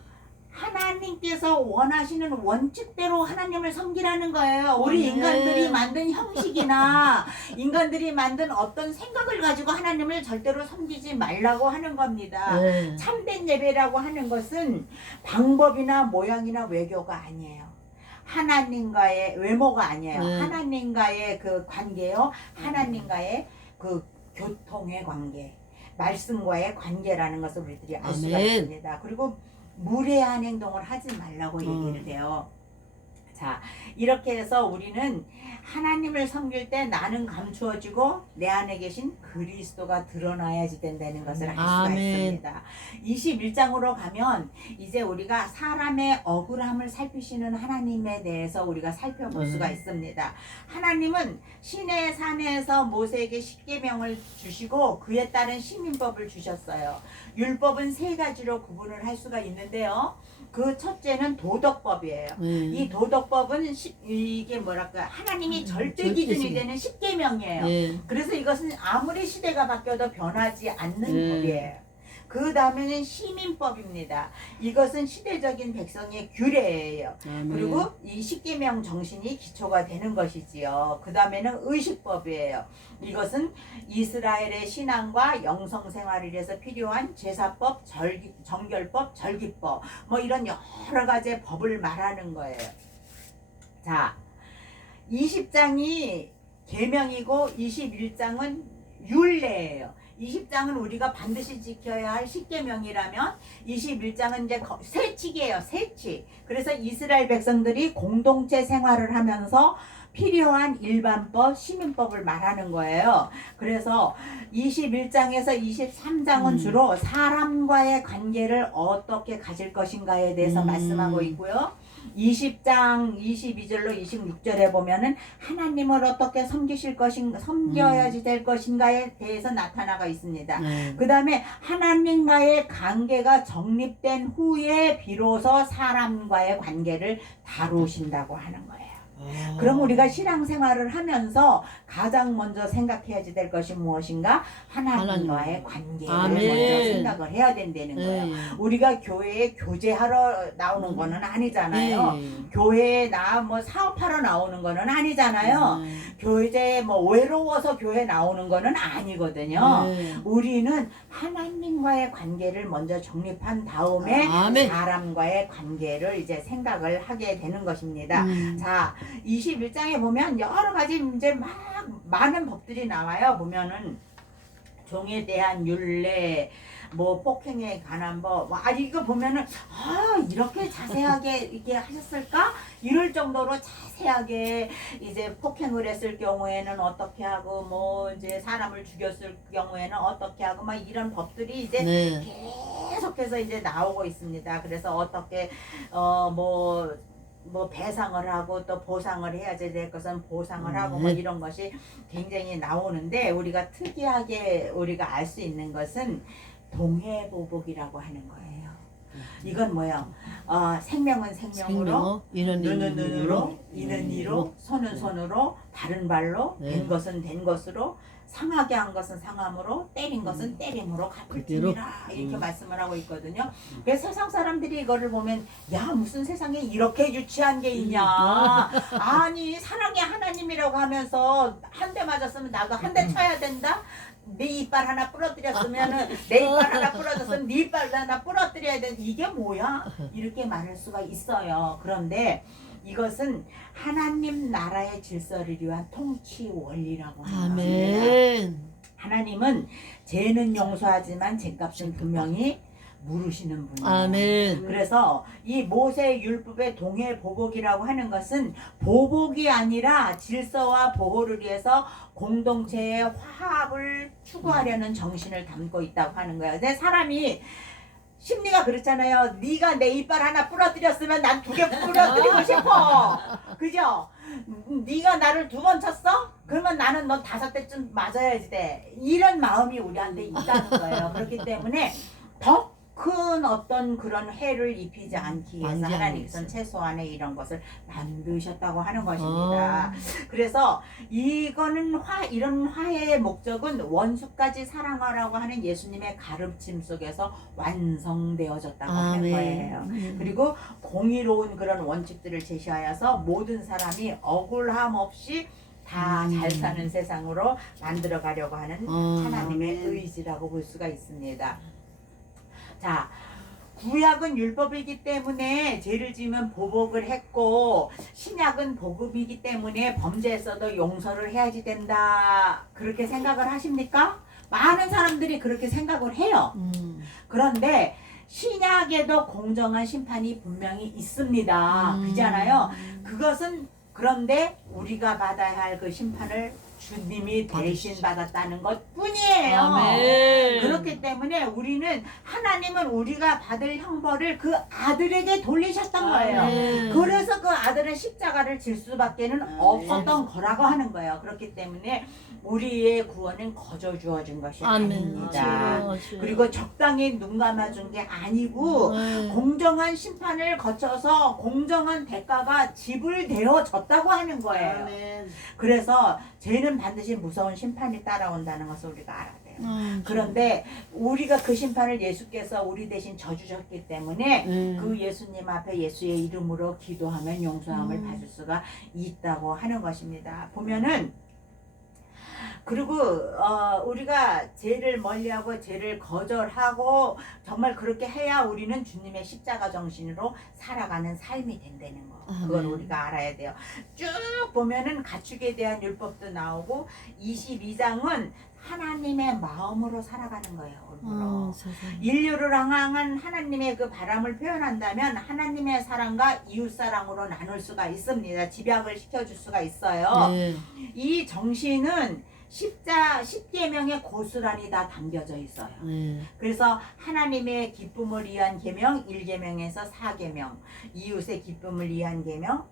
하나님께서 원하시는 원칙대로 하나님을 섬기라는 거예요. 우리 네. 인간들이 만든 형식이나 인간들이 만든 어떤 생각을 가지고 하나님을 절대로 섬기지 말라고 하는 겁니다. 네. 참된 예배라고 하는 것은 방법이나 모양이나 외교가 아니에요. 하나님과의 외모가 아니에요. 네. 하나님과의 그 관계요. 하나님과의 그 교통의 관계, 말씀과의 관계라는 것을 우리들이 알 수가 아멘. 있습니다. 그리고 무례한 행동을 하지 말라고 얘기를 해요. 자, 이렇게 해서 우리는 하나님을 섬길 때 나는 감추어지고 내 안에 계신 그리스도가 드러나야지 된다는 것을 알 수가 아멘. 있습니다. 21장으로 가면 이제 우리가 사람의 억울함을 살피시는 하나님에 대해서 우리가 살펴볼 수가 있습니다. 하나님은 시내 산에서 모세에게 십계명을 주시고 그에 따른 시민법을 주셨어요. 율법은 세 가지로 구분을 할 수가 있는데요. 그 첫째는 도덕법이에요. 이 도덕법은 이게 뭐랄까 하나님이 절대 기준이 되는 십계명이에요. 네. 그래서 이것은 아무리 시대가 바뀌어도 변하지 않는 네. 법이에요. 그 다음에는 시민법입니다. 이것은 시대적인 백성의 규례예요. 아멘. 그리고 이 십계명 정신이 기초가 되는 것이지요. 그 다음에는 의식법이에요. 이것은 이스라엘의 신앙과 영성 생활을 위해서 필요한 제사법, 정결법, 절기법 뭐 이런 여러 가지의 법을 말하는 거예요. 자, 20장이 계명이고 21장은 율례예요. 20장은 우리가 반드시 지켜야 할 십계명이라면 21장은 이제 세칙이에요. 세칙. 그래서 이스라엘 백성들이 공동체 생활을 하면서 필요한 일반법, 시민법을 말하는 거예요. 그래서 21장에서 23장은 주로 사람과의 관계를 어떻게 가질 것인가에 대해서 말씀하고 있고요. 20장 22절로 26절에 보면은 하나님을 어떻게 섬겨야지 될 것인가에 대해서 나타나가 있습니다. 네. 그 다음에 하나님과의 관계가 정립된 후에 비로소 사람과의 관계를 다루신다고 하는 거예요. 그럼 우리가 신앙생활을 하면서 가장 먼저 생각해야지 될 것이 무엇인가? 하나님과의 관계를 아멘. 먼저 생각을 해야 된다는 거예요. 네. 우리가 교회에 교제하러 나오는 거는 아니잖아요. 네. 교회에 뭐 사업하러 나오는 거는 아니잖아요. 교제 뭐 외로워서 교회 나오는 거는 아니거든요. 네. 우리는 하나님과의 관계를 먼저 정립한 다음에 아멘. 사람과의 관계를 이제 생각을 하게 되는 것입니다. 자, 21장에 보면 여러 가지 이제 막 많은 법들이 나와요. 보면은 종에 대한 율례, 뭐 폭행에 관한 법, 이거 보면은 이렇게 자세하게 이게 하셨을까? 이럴 정도로 자세하게 이제 폭행을 했을 경우에는 어떻게 하고 뭐 이제 사람을 죽였을 경우에는 어떻게 하고 막 이런 법들이 이제 네. 계속해서 이제 나오고 있습니다. 그래서 어떻게 뭐 배상을 하고 또 보상을 해야지 될 것은 보상을 하고 뭐 이런 것이 굉장히 나오는데 우리가 특이하게 우리가 알 수 있는 것은 동해보복이라고 하는 거예요. 이건 뭐예요? 생명은 생명으로, 이는 눈은 눈으로, 눈으로, 이는 이로, 손은 손으로, 발은 발로, 네. 된 것은 된 것으로, 상하게 한 것은 상함으로, 때린 것은 때림으로 갚을지니라 이렇게 말씀을 하고 있거든요. 그래서 세상 사람들이 이거를 보면 야 무슨 세상에 이렇게 유치한 게 있냐. 아니 사랑의 하나님이라고 하면서 한 대 맞았으면 나도 한 대 쳐야 된다. 네 이빨 하나 부러뜨렸으면은 내 이빨 하나 부러졌으면 네 이빨 하나 부러뜨려야 돼. 이게 뭐야? 이렇게 말할 수가 있어요. 그런데 이것은 하나님 나라의 질서를 위한 통치 원리라고 하는 것입니다. 아멘. 하나님은 죄는 용서하지만 죄값은 분명히 물으시는 분이에요. 아멘. 그래서 이 모세 율법의 동해 보복이라고 하는 것은 보복이 아니라 질서와 보호를 위해서 공동체의 화합을 추구하려는 정신을 담고 있다고 하는 거예요. 근데 사람이 심리가 그렇잖아요. 네가 내 이빨 하나 부러뜨렸으면 난 두 개 부러뜨리고 싶어. 그죠? 네가 나를 두 번 쳤어? 그러면 나는 너 5대쯤 맞아야지 돼. 이런 마음이 우리한테 있다는 거예요. 그렇기 때문에 더 큰 어떤 그런 해를 입히지 않기 위해서 하나님께서는 최소한의 이런 것을 만드셨다고 하는 것입니다. 그래서 이거는 이런 화해의 목적은 원수까지 사랑하라고 하는 예수님의 가르침 속에서 완성되어졌다고 하는 거예요. 그리고 공의로운 그런 원칙들을 제시하여서 모든 사람이 억울함 없이 다 잘 사는 세상으로 만들어 가려고 하는 하나님의 의지라고 볼 수가 있습니다. 자, 구약은 율법이기 때문에 죄를 지으면 보복을 했고 신약은 복음이기 때문에 범죄했어도 용서를 해야지 된다. 그렇게 생각을 하십니까? 많은 사람들이 그렇게 생각을 해요. 그런데 신약에도 공정한 심판이 분명히 있습니다. 그잖아요. 그것은 그런데 우리가 받아야 할 그 심판을 주님이 대신 받았다는 것 뿐이에요. 아멘. 그렇기 때문에 우리는 하나님은 우리가 받을 형벌을 그 아들에게 돌리셨던 거예요. 아멘. 그래서 그 아들의 십자가를 질 수밖에는 없었던 거라고 하는 거예요. 그렇기 때문에 우리의 구원은 거저 주어진 것이 아닙니다. 그리고 적당히 눈 감아준 게 아니고 공정한 심판을 거쳐서 공정한 대가가 지불되어졌다고 하는 거예요. 그래서 죄는 반드시 무서운 심판이 따라온다는 것을 우리가 알아야 돼요. 그런데 우리가 그 심판을 예수께서 우리 대신 져주셨기 때문에 그 예수님 앞에 예수의 이름으로 기도하면 용서함을 받을 수가 있다고 하는 것입니다. 보면은 그리고 우리가 죄를 멀리하고 죄를 거절하고 정말 그렇게 해야 우리는 주님의 십자가 정신으로 살아가는 삶이 된다는 거. 그걸 우리가 알아야 돼요. 쭉 보면은 가축에 대한 율법도 나오고 22장은 하나님의 마음으로 살아가는 거예요. 인류를 향한 하나님의 그 바람을 표현한다면 하나님의 사랑과 이웃 사랑으로 나눌 수가 있습니다. 집약을 시켜줄 수가 있어요. 이 정신은 십계명의 고스란히 다 담겨져 있어요. 그래서 하나님의 기쁨을 위한 계명 1계명에서 4계명, 이웃의 기쁨을 위한 계명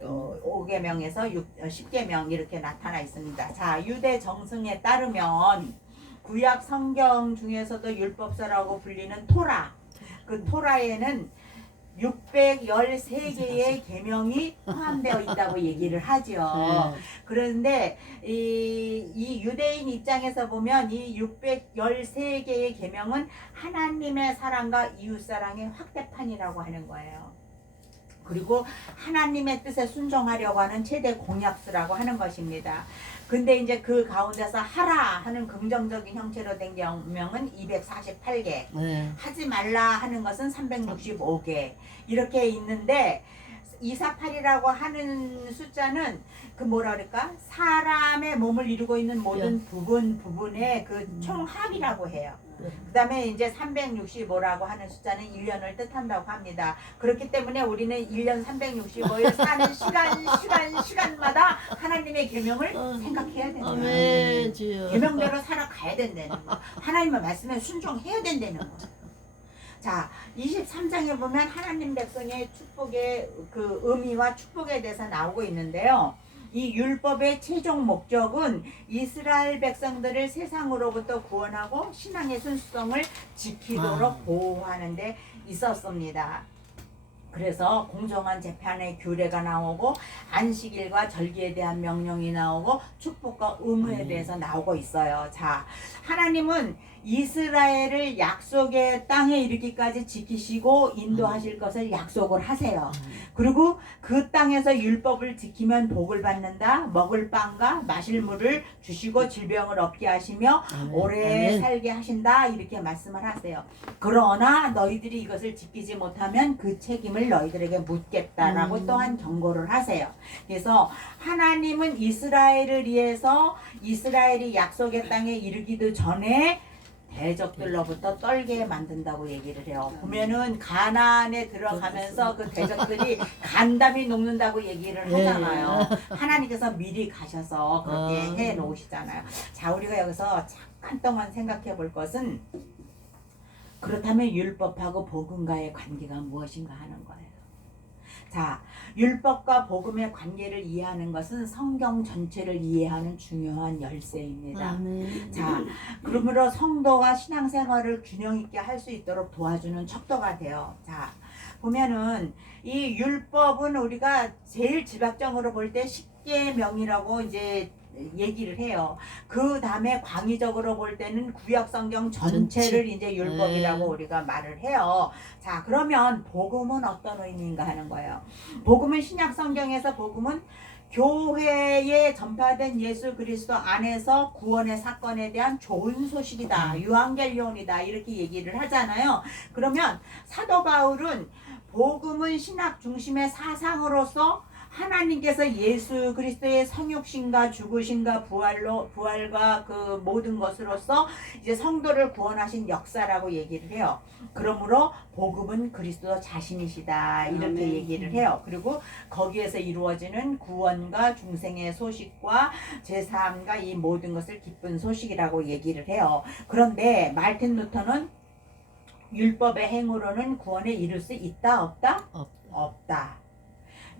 5계명에서 10계명 이렇게 나타나 있습니다. 자, 유대 정승에 따르면 구약 성경 중에서도 율법서라고 불리는 토라, 그 토라에는 613개의 계명이 포함되어 있다고 얘기를 하죠. 그런데 이 유대인 입장에서 보면 이 613개의 계명은 하나님의 사랑과 이웃 사랑의 확대판이라고 하는 거예요. 그리고 하나님의 뜻에 순종하려고 하는 최대 공약수라고 하는 것입니다. 근데 이제 그 가운데서 하라 하는 긍정적인 형태로 된 계명은 248개, 하지 말라 하는 것은 365개 이렇게 있는데 248이라고 하는 숫자는 그 뭐라 그럴까? 사람의 몸을 이루고 있는 모든 부분의 그 총합이라고 해요. 그 다음에 이제 365라고 하는 숫자는 1년을 뜻한다고 합니다. 그렇기 때문에 우리는 1년 365일 사는 시간마다 하나님의 계명을 생각해야 된다. 아멘 주여. 계명대로 살아가야 된다는 거. 하나님의 말씀에 순종해야 된다는 거. 자, 23장에 보면 하나님 백성의 축복의 그 의미와 축복에 대해서 나오고 있는데요. 이 율법의 최종 목적은 이스라엘 백성들을 세상으로부터 구원하고 신앙의 순수성을 지키도록 보호하는 데 있었습니다. 그래서 공정한 재판의 규례가 나오고 안식일과 절기에 대한 명령이 나오고 축복과 의무에 대해서 나오고 있어요. 자, 하나님은 이스라엘을 약속의 땅에 이르기까지 지키시고 인도하실 것을 약속을 하세요. 그리고 그 땅에서 율법을 지키면 복을 받는다. 먹을 빵과 마실 물을 주시고 질병을 없게 하시며 오래 살게 하신다. 이렇게 말씀을 하세요. 그러나 너희들이 이것을 지키지 못하면 그 책임을 너희들에게 묻겠다라고 또한 경고를 하세요. 그래서 하나님은 이스라엘을 위해서 이스라엘이 약속의 땅에 이르기도 전에 대적들로부터 떨게 만든다고 얘기를 해요. 보면은 가나안에 들어가면서 그 대적들이 간담이 녹는다고 얘기를 하잖아요. 하나님께서 미리 가셔서 그렇게 해 놓으시잖아요. 자, 우리가 여기서 잠깐 동안 생각해 볼 것은 그렇다면 율법하고 복음과의 관계가 무엇인가 하는 거예요. 자, 율법과 복음의 관계를 이해하는 것은 성경 전체를 이해하는 중요한 열쇠입니다. 자, 그러므로 성도가 신앙생활을 균형 있게 할 수 있도록 도와주는 척도가 돼요. 자, 보면은 이 율법은 우리가 제일 지박적으로 볼 때 10계명이라고 이제 얘기를 해요. 그 다음에 광의적으로 볼 때는 구약 성경 전체를 이제 율법이라고 우리가 말을 해요. 자, 그러면 복음은 어떤 의미인가 하는 거예요. 복음은 신약 성경에서 복음은 교회에 전파된 예수 그리스도 안에서 구원의 사건에 대한 좋은 소식이다. 유앙겔리온이다. 이렇게 얘기를 하잖아요. 그러면 사도 바울은 복음은 신학 중심의 사상으로서 하나님께서 예수 그리스도의 성육신과 죽으신과 부활과 그 모든 것으로서 이제 성도를 구원하신 역사라고 얘기를 해요. 그러므로 복음은 그리스도 자신이시다 이렇게 얘기를 해요. 그리고 거기에서 이루어지는 구원과 중생의 소식과 제사함과 이 모든 것을 기쁜 소식이라고 얘기를 해요. 그런데 말틴 루터는 율법의 행으로는 구원에 이를 수 있다 없다? 없다.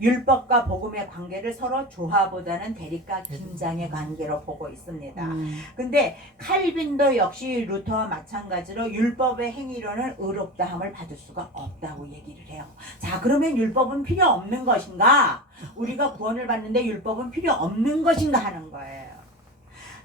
율법과 복음의 관계를 서로 조화보다는 대립과 긴장의 관계로 보고 있습니다. 근데 칼빈도 역시 루터와 마찬가지로 율법의 행위로는 의롭다함을 받을 수가 없다고 얘기를 해요. 자, 그러면 율법은 필요 없는 것인가? 우리가 구원을 받는데 율법은 필요 없는 것인가 하는 거예요.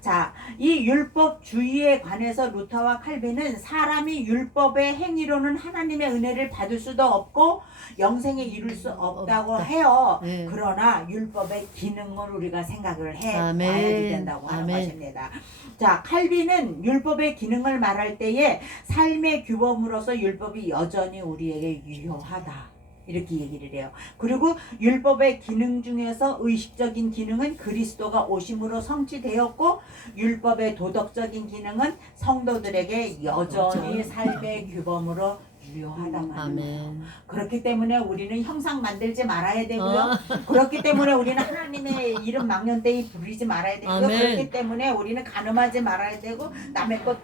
자, 이 율법주의에 관해서 루터와 칼빈은 사람이 율법의 행위로는 하나님의 은혜를 받을 수도 없고 영생에 이룰 수 없다고 해요. 그러나 율법의 기능을 우리가 생각을 해봐야 된다고 하는 것입니다. 자, 칼빈은 율법의 기능을 말할 때에 삶의 규범으로서 율법이 여전히 우리에게 유효하다. 이렇게 얘기를 해요. 그리고 율법의 기능 중에서 의식적인 기능은 그리스도가 오심으로 성취되었고 율법의 도덕적인 기능은 성도들에게 여전히 삶의 규범으로 유효하다만 그렇기 때문에 우리는 형상 만들지 말아야 되고요. 그렇기 때문에 우리는 하나님의 이름 망령되이 부르지 말아야 되고요. 그렇기 때문에 우리는 간음하지 말아야 되고 남의 것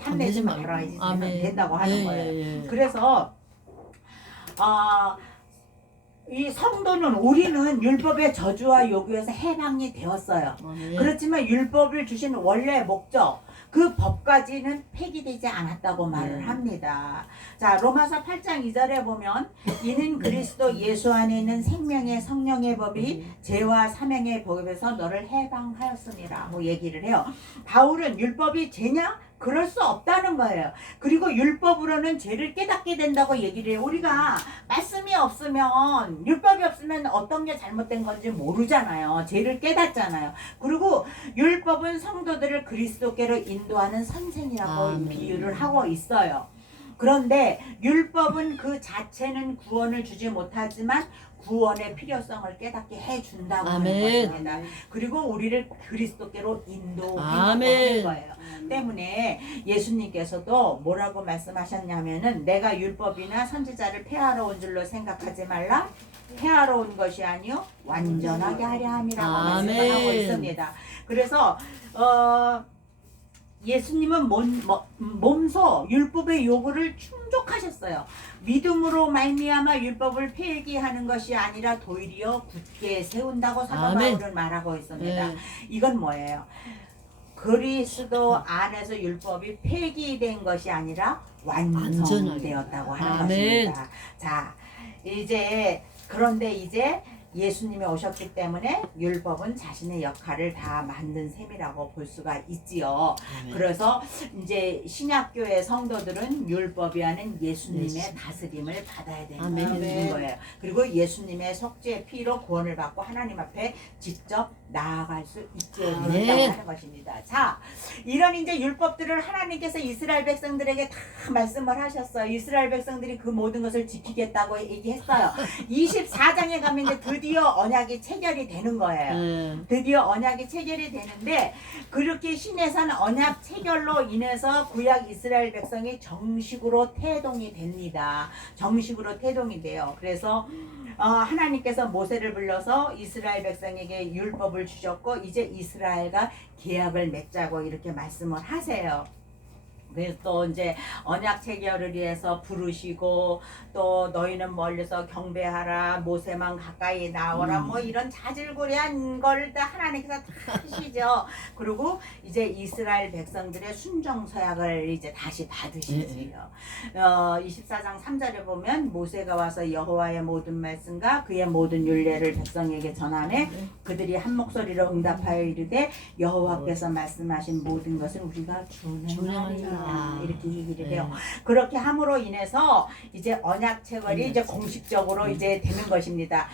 탐내지 말아야 된다고 하는 거예요. 그래서 이 성도는 우리는 율법의 저주와 요구에서 해방이 되었어요. 그렇지만 율법을 주신 원래 목적 그 법까지는 폐기되지 않았다고 말을 합니다. 자, 로마서 8장 2절에 보면 이는 그리스도 예수 안에 있는 생명의 성령의 법이 죄와 사명의 법에서 너를 해방하였습니다. 뭐 얘기를 해요. 바울은 율법이 죄냐? 그럴 수 없다는 거예요. 그리고 율법으로는 죄를 깨닫게 된다고 얘기를 해요. 우리가 말씀이 없으면 율법이 없으면 어떤 게 잘못된 건지 모르잖아요. 죄를 깨닫잖아요. 그리고 율법은 성도들을 그리스도께로 인도하는 선생이라고 비유를 하고 있어요. 그런데 율법은 그 자체는 구원을 주지 못하지만 구원의 필요성을 깨닫게 해준다고 하는 아멘. 것입니다. 그리고 우리를 그리스도께로 인도하는 아멘. 거예요. 때문에 예수님께서도 뭐라고 말씀하셨냐면은 내가 율법이나 선지자를 폐하러 온 줄로 생각하지 말라. 폐하러 온 것이 아니요 완전하게 하려 함이라고 아멘. 말씀하고 있습니다. 그래서 예수님은 몸소 율법의 요구를 충족하셨어요. 믿음으로 말미암아 율법을 폐기하는 것이 아니라 도리어 굳게 세운다고 사도 아멘. 바울은 말하고 있습니다. 네. 이건 뭐예요? 그리스도 안에서 율법이 폐기된 것이 아니라 완성되었다고 하는 아멘. 것입니다. 자, 그런데 이제 예수님이 오셨기 때문에 율법은 자신의 역할을 다 만든 셈이라고 볼 수가 있지요. 아멘. 그래서 이제 신약교회 성도들은 율법이 아닌 예수님의 예수. 다스림을 받아야 되는 아멘. 거예요. 그리고 예수님의 속죄의 피로 구원을 받고 하나님 앞에 직접 나아갈 수 있게 아멘. 된다고 하는 것입니다. 자, 이런 이제 율법들을 하나님께서 이스라엘 백성들에게 다 말씀을 하셨어요. 이스라엘 백성들이 그 모든 것을 지키겠다고 얘기했어요. 24장에 가면 이제 드디어 언약이 체결이 되는 거예요. 네. 드디어 언약이 체결이 되는데 그렇게 시내산 언약 체결로 인해서 구약 이스라엘 백성이 정식으로 태동이 됩니다. 정식으로 태동이 돼요. 그래서 하나님께서 모세를 불러서 이스라엘 백성에게 율법을 주셨고 이제 이스라엘과 계약을 맺자고 이렇게 말씀을 하세요. 그래서 또 이제 언약 체결을 위해서 부르시고 또 너희는 멀리서 경배하라 모세만 가까이 나오라 뭐 이런 자질구레한 걸 다 하나님께서 다 하시죠. 그리고 이제 이스라엘 백성들의 순종 서약을 이제 다시 받으시지요. 24장 3절에 보면 모세가 와서 여호와의 모든 말씀과 그의 모든 율례를 백성에게 전하매 그들이 한 목소리로 응답하여 이르되 여호와께서 말씀하신 모든 것을 우리가 준행하리라 이렇게 얘기를 해요. 그렇게 함으로 인해서 이제 언약 체결이 이제 공식적으로 이제 되는 것입니다.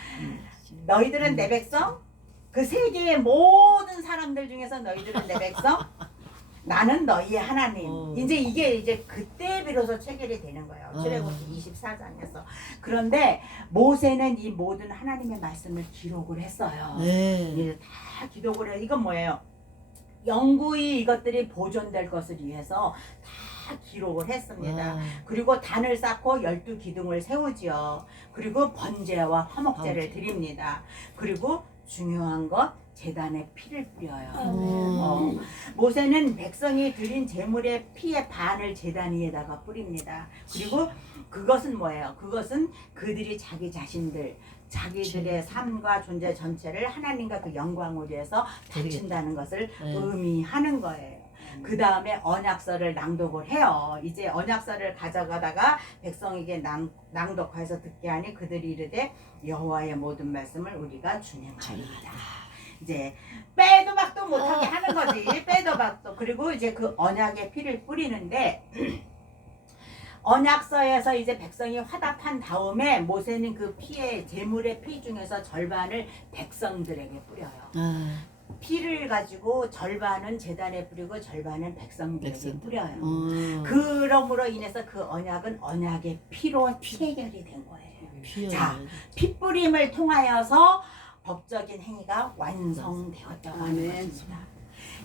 너희들은 내 백성, 그 세계의 모든 사람들 중에서 너희들은 내 백성, 나는 너희의 하나님. 이제 이게 이제 그때 비로소 체결이 되는 거예요. 출애굽기 24장에서. 그런데 모세는 이 모든 하나님의 말씀을 기록을 했어요. 네. 이제 다 기록을 해요. 이건 뭐예요? 영구히 이것들이 보존될 것을 위해서 다 기록을 했습니다. 그리고 단을 쌓고 12기둥을 세우지요. 그리고 번제와 화목제를 드립니다. 그리고 중요한 것 제단에 피를 뿌려요. 모세는 백성이 드린 제물의 피의 반을 제단 위에다가 뿌립니다. 그리고 그것은 뭐예요? 그것은 그들이 자기 자신들 자기들의 삶과 존재 전체를 하나님과 그 영광을 위해서 바친다는 것을 의미하는 거예요. 그 다음에 언약서를 낭독을 해요. 이제 언약서를 가져가다가 백성에게 낭독해서 듣게 하니 그들이 이르되 여호와의 모든 말씀을 우리가 준행하리이다. 이제 빼도 박도 못하게 하는 거지. 빼도 박도. 그리고 이제 그 언약의 피를 뿌리는데 언약서에서 이제 백성이 화답한 다음에 모세는 그 피의 제물의 피 중에서 절반을 백성들에게 뿌려요. 피를 가지고 절반은 제단에 뿌리고 절반은 백성들에게 뿌려요. 그러므로 인해서 그 언약은 언약의 피로 체결이 된 거예요. 자, 피 뿌림을 통하여서 법적인 행위가 완성되었다고 하는 것입니다.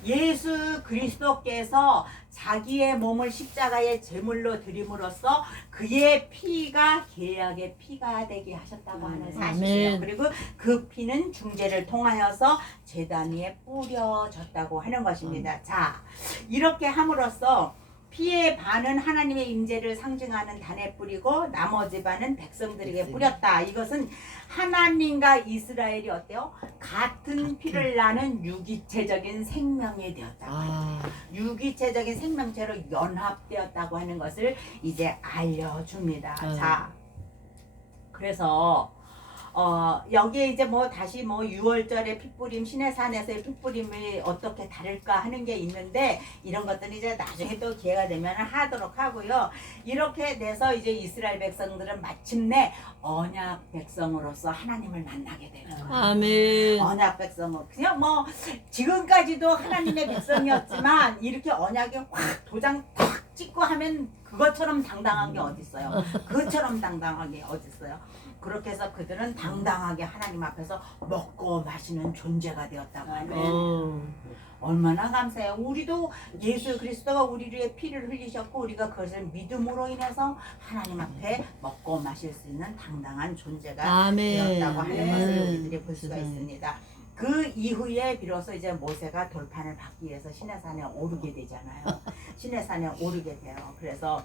예수 그리스도께서 자기의 몸을 십자가의 제물로 드림으로써 그의 피가 계약의 피가 되게 하셨다고 하는 사실이에요. 그리고 그 피는 중재를 통하여서 제단 위에 뿌려졌다고 하는 것입니다. 자, 이렇게 함으로써 피의 반은 하나님의 임재를 상징하는 단에 뿌리고 나머지 반은 백성들에게 뿌렸다. 이것은 하나님과 이스라엘이 어때요? 같은 피를 나는 유기체적인 생명이 되었다고 합니다. 유기체적인 생명체로 연합되었다고 하는 것을 이제 알려줍니다. 자, 그래서 여기에 이제 뭐 다시 뭐 6월절에 핏뿌림 시내산에서의 핏뿌림이 어떻게 다를까 하는 게 있는데 이런 것들은 이제 나중에 또 기회가 되면 하도록 하고요. 이렇게 돼서 이제 이스라엘 백성들은 마침내 언약 백성으로서 하나님을 만나게 되는 거예요. 아멘. 언약 백성은 그냥 뭐 지금까지도 하나님의 백성이었지만 이렇게 언약이 확 도장 탁 찍고 하면 그것처럼 당당한 게 어딨어요. 그것처럼 당당한 게 어딨어요. 그렇게 해서 그들은 당당하게 하나님 앞에서 먹고 마시는 존재가 되었다고 하는 거예요. 얼마나 감사해요. 우리도 예수 그리스도가 우리의 피를 흘리셨고 우리가 그것을 믿음으로 인해서 하나님 앞에 먹고 마실 수 있는 당당한 존재가 아멘. 되었다고 하는 것을 아멘. 우리들이 볼 수가 세상에. 있습니다. 그 이후에 비로소 이제 모세가 돌판을 받기 위해서 시내산에 오르게 되잖아요. 시내산에 오르게 돼요. 그래서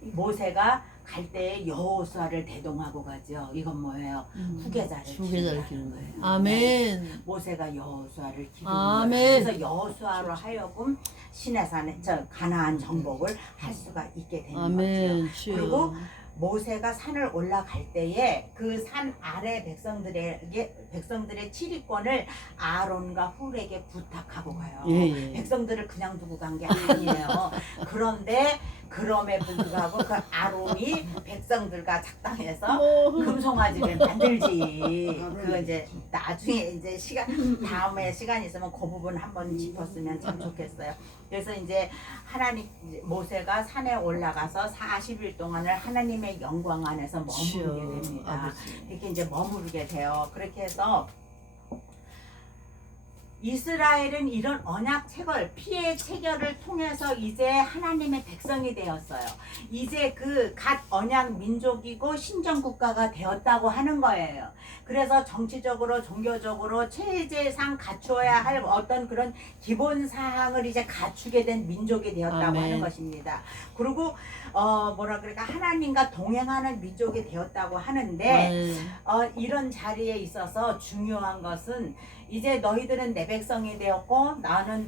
모세가 갈 때에 여호수아를 대동하고 가죠. 이건 뭐예요? 후계자를 후계자를 기르는 기르는 거예요. 거예요. 아멘. 모세가 여호수아를 기르는 아멘. 거예요. 그래서 여호수아로 하여금 시내산에 가나안 정복을 할 수가 있게 되는 거죠. 아멘. 주여. 그리고 모세가 산을 올라갈 때에 그 산 아래 백성들의 치리권을 아론과 훌에게 부탁하고 가요. 예, 예. 백성들을 그냥 두고 간 게 아니에요. 그런데 그럼에 불구하고 그 아론이 백성들과 작당해서 금송아지를 만들지. 그거 이제 나중에 이제 다음에 시간 있으면 그 부분 한번 짚었으면 참 좋겠어요. 그래서 이제 모세가 산에 올라가서 40일 동안을 하나님의 영광 안에서 머무르게 됩니다. 아버지. 이렇게 이제 머무르게 돼요. 그렇게 해서 이스라엘은 이런 언약 체결, 피의 체결을 통해서 이제 하나님의 백성이 되었어요. 이제 그 갓 언약 민족이고 신정 국가가 되었다고 하는 거예요. 그래서 정치적으로, 종교적으로 체제상 갖추어야 할 어떤 그런 기본 사항을 이제 갖추게 된 민족이 되었다고 아멘. 하는 것입니다. 그리고 하나님과 동행하는 민족이 되었다고 하는데 이런 자리에 있어서 중요한 것은 이제 너희들은 내 백성이 되었고 나는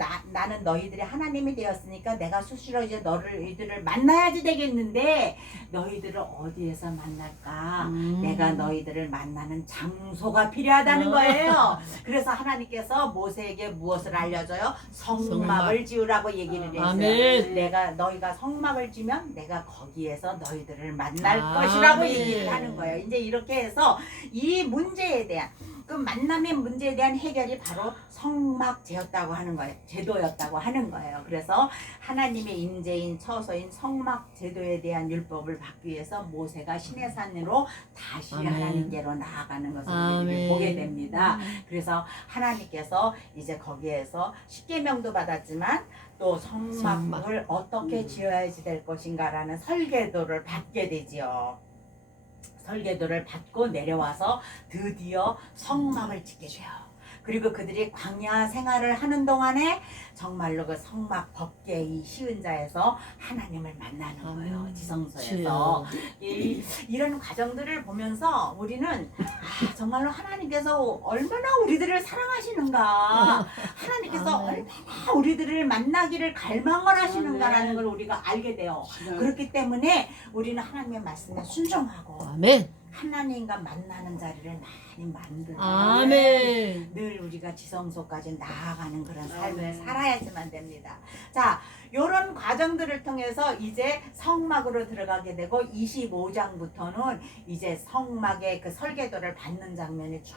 너희들의 하나님이 되었으니까 내가 수시로 이제 너희들을 만나야지 되겠는데 너희들을 어디에서 만날까? 내가 너희들을 만나는 장소가 필요하다는 거예요. 그래서 하나님께서 모세에게 무엇을 알려줘요? 성막을 지으라고 얘기를 했어요. 아멘. 너희가 성막을 지면 내가 거기에서 너희들을 만날 아멘. 것이라고 얘기를 하는 거예요. 이제 이렇게 해서 이 문제에 대한 그 만남의 문제에 대한 해결이 바로 성막제였다고 하는 거예요. 제도였다고 하는 거예요. 그래서 하나님의 임재인 처소인 성막 제도에 대한 율법을 받기 위해서 모세가 시내산으로 다시 아멘. 하나님께로 나아가는 것을 아멘. 우리가 보게 됩니다. 그래서 하나님께서 이제 거기에서 십계명도 받았지만 또 성막을 어떻게 지어야지 될 것인가라는 설계도를 받게 되지요. 설계도를 받고 내려와서 드디어 성막을 짓게 돼요. 그리고 그들이 광야 생활을 하는 동안에 정말로 그 성막 법계의 시은자에서 하나님을 만나는 거예요. 지성소에서. 이런 과정들을 보면서 우리는 정말로 하나님께서 얼마나 우리들을 사랑하시는가, 하나님께서 얼마나 우리들을 만나기를 갈망을 하시는가라는 걸 우리가 알게 돼요. 그렇기 때문에 우리는 하나님의 말씀에 순종하고 아멘. 하나님과 만나는 자리를 많이 만들어 아멘. 늘 우리가 지성소까지 나아가는 그런 삶을 살아야지만 됩니다. 자, 요런 과정들을 통해서 이제 성막으로 들어가게 되고 25장부터는 이제 성막의 그 설계도를 받는 장면이 쭉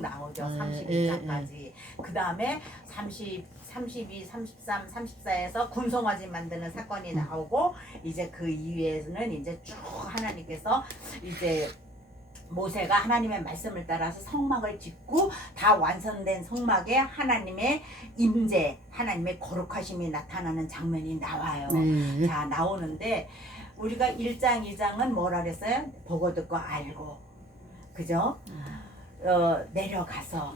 나오죠. 31장까지. 그 다음에 32, 33, 34에서 군송아지 만드는 사건이 나오고 이제 그 이후에는 이제 쭉 하나님께서 이제 모세가 하나님의 말씀을 따라서 성막을 짓고 다 완성된 성막에 하나님의 임재, 하나님의 거룩하심이 나타나는 장면이 나와요. 자, 나오는데 우리가 1장, 2장은 뭐라 그랬어요? 보고 듣고 알고, 그죠? 내려가서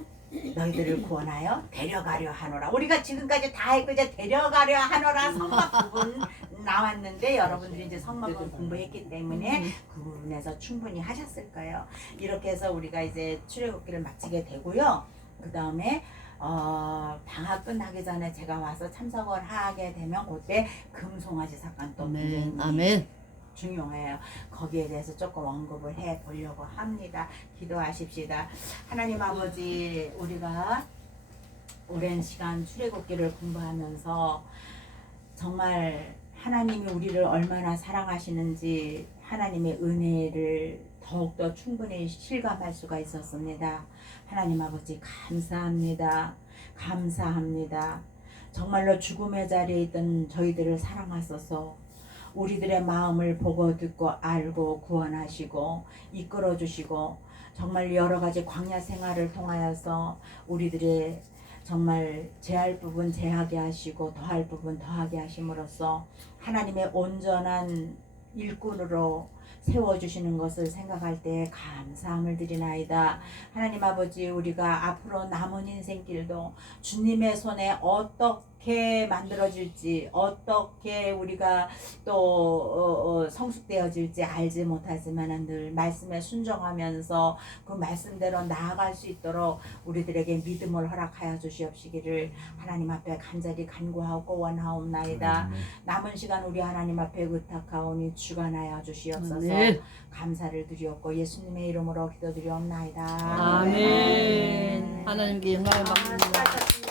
너희들을 구원하여 데려가려 하노라. 우리가 지금까지 다 했고 이제 데려가려 하노라 성막 부분 나왔는데 여러분들이 이제 성막을 공부했기 때문에 그 부분에서 충분히 하셨을 거예요. 이렇게 해서 우리가 이제 출애굽기를 마치게 되고요. 그 다음에 방학 끝나기 전에 제가 와서 참석을 하게 되면 그때 금송아지 사건 또 굉장히 아멘. 중요해요. 거기에 대해서 조금 언급을 해 보려고 합니다. 기도하십시다. 하나님 아버지, 우리가 오랜 시간 출애굽기를 공부하면서 정말 하나님이 우리를 얼마나 사랑하시는지 하나님의 은혜를 더욱더 충분히 실감할 수가 있었습니다. 하나님 아버지 감사합니다. 감사합니다. 정말로 죽음의 자리에 있던 저희들을 사랑하소서. 우리들의 마음을 보고 듣고 알고 구원하시고 이끌어 주시고 정말 여러 가지 광야 생활을 통하여서 우리들의 정말 제할 부분 제하게 하시고 더할 부분 더하게 하심으로써 하나님의 온전한 일꾼으로 세워주시는 것을 생각할 때 감사함을 드리나이다. 하나님 아버지, 우리가 앞으로 남은 인생길도 주님의 손에 어떻게 만들어질지, 어떻게 우리가 또 성숙되어질지 알지 못하지만 늘 말씀에 순종하면서 그 말씀대로 나아갈 수 있도록 우리들에게 믿음을 허락하여 주시옵시기를 하나님 앞에 간절히 간구하고 원하옵나이다. 남은 시간 우리 하나님 앞에 의탁하오니 주관하여 주시옵소서. 네. 감사를 드리옵고 예수님의 이름으로 기도드리옵나이다. 아멘. 하나님께 영광을 아, 받습니다. 수고하셨습니다.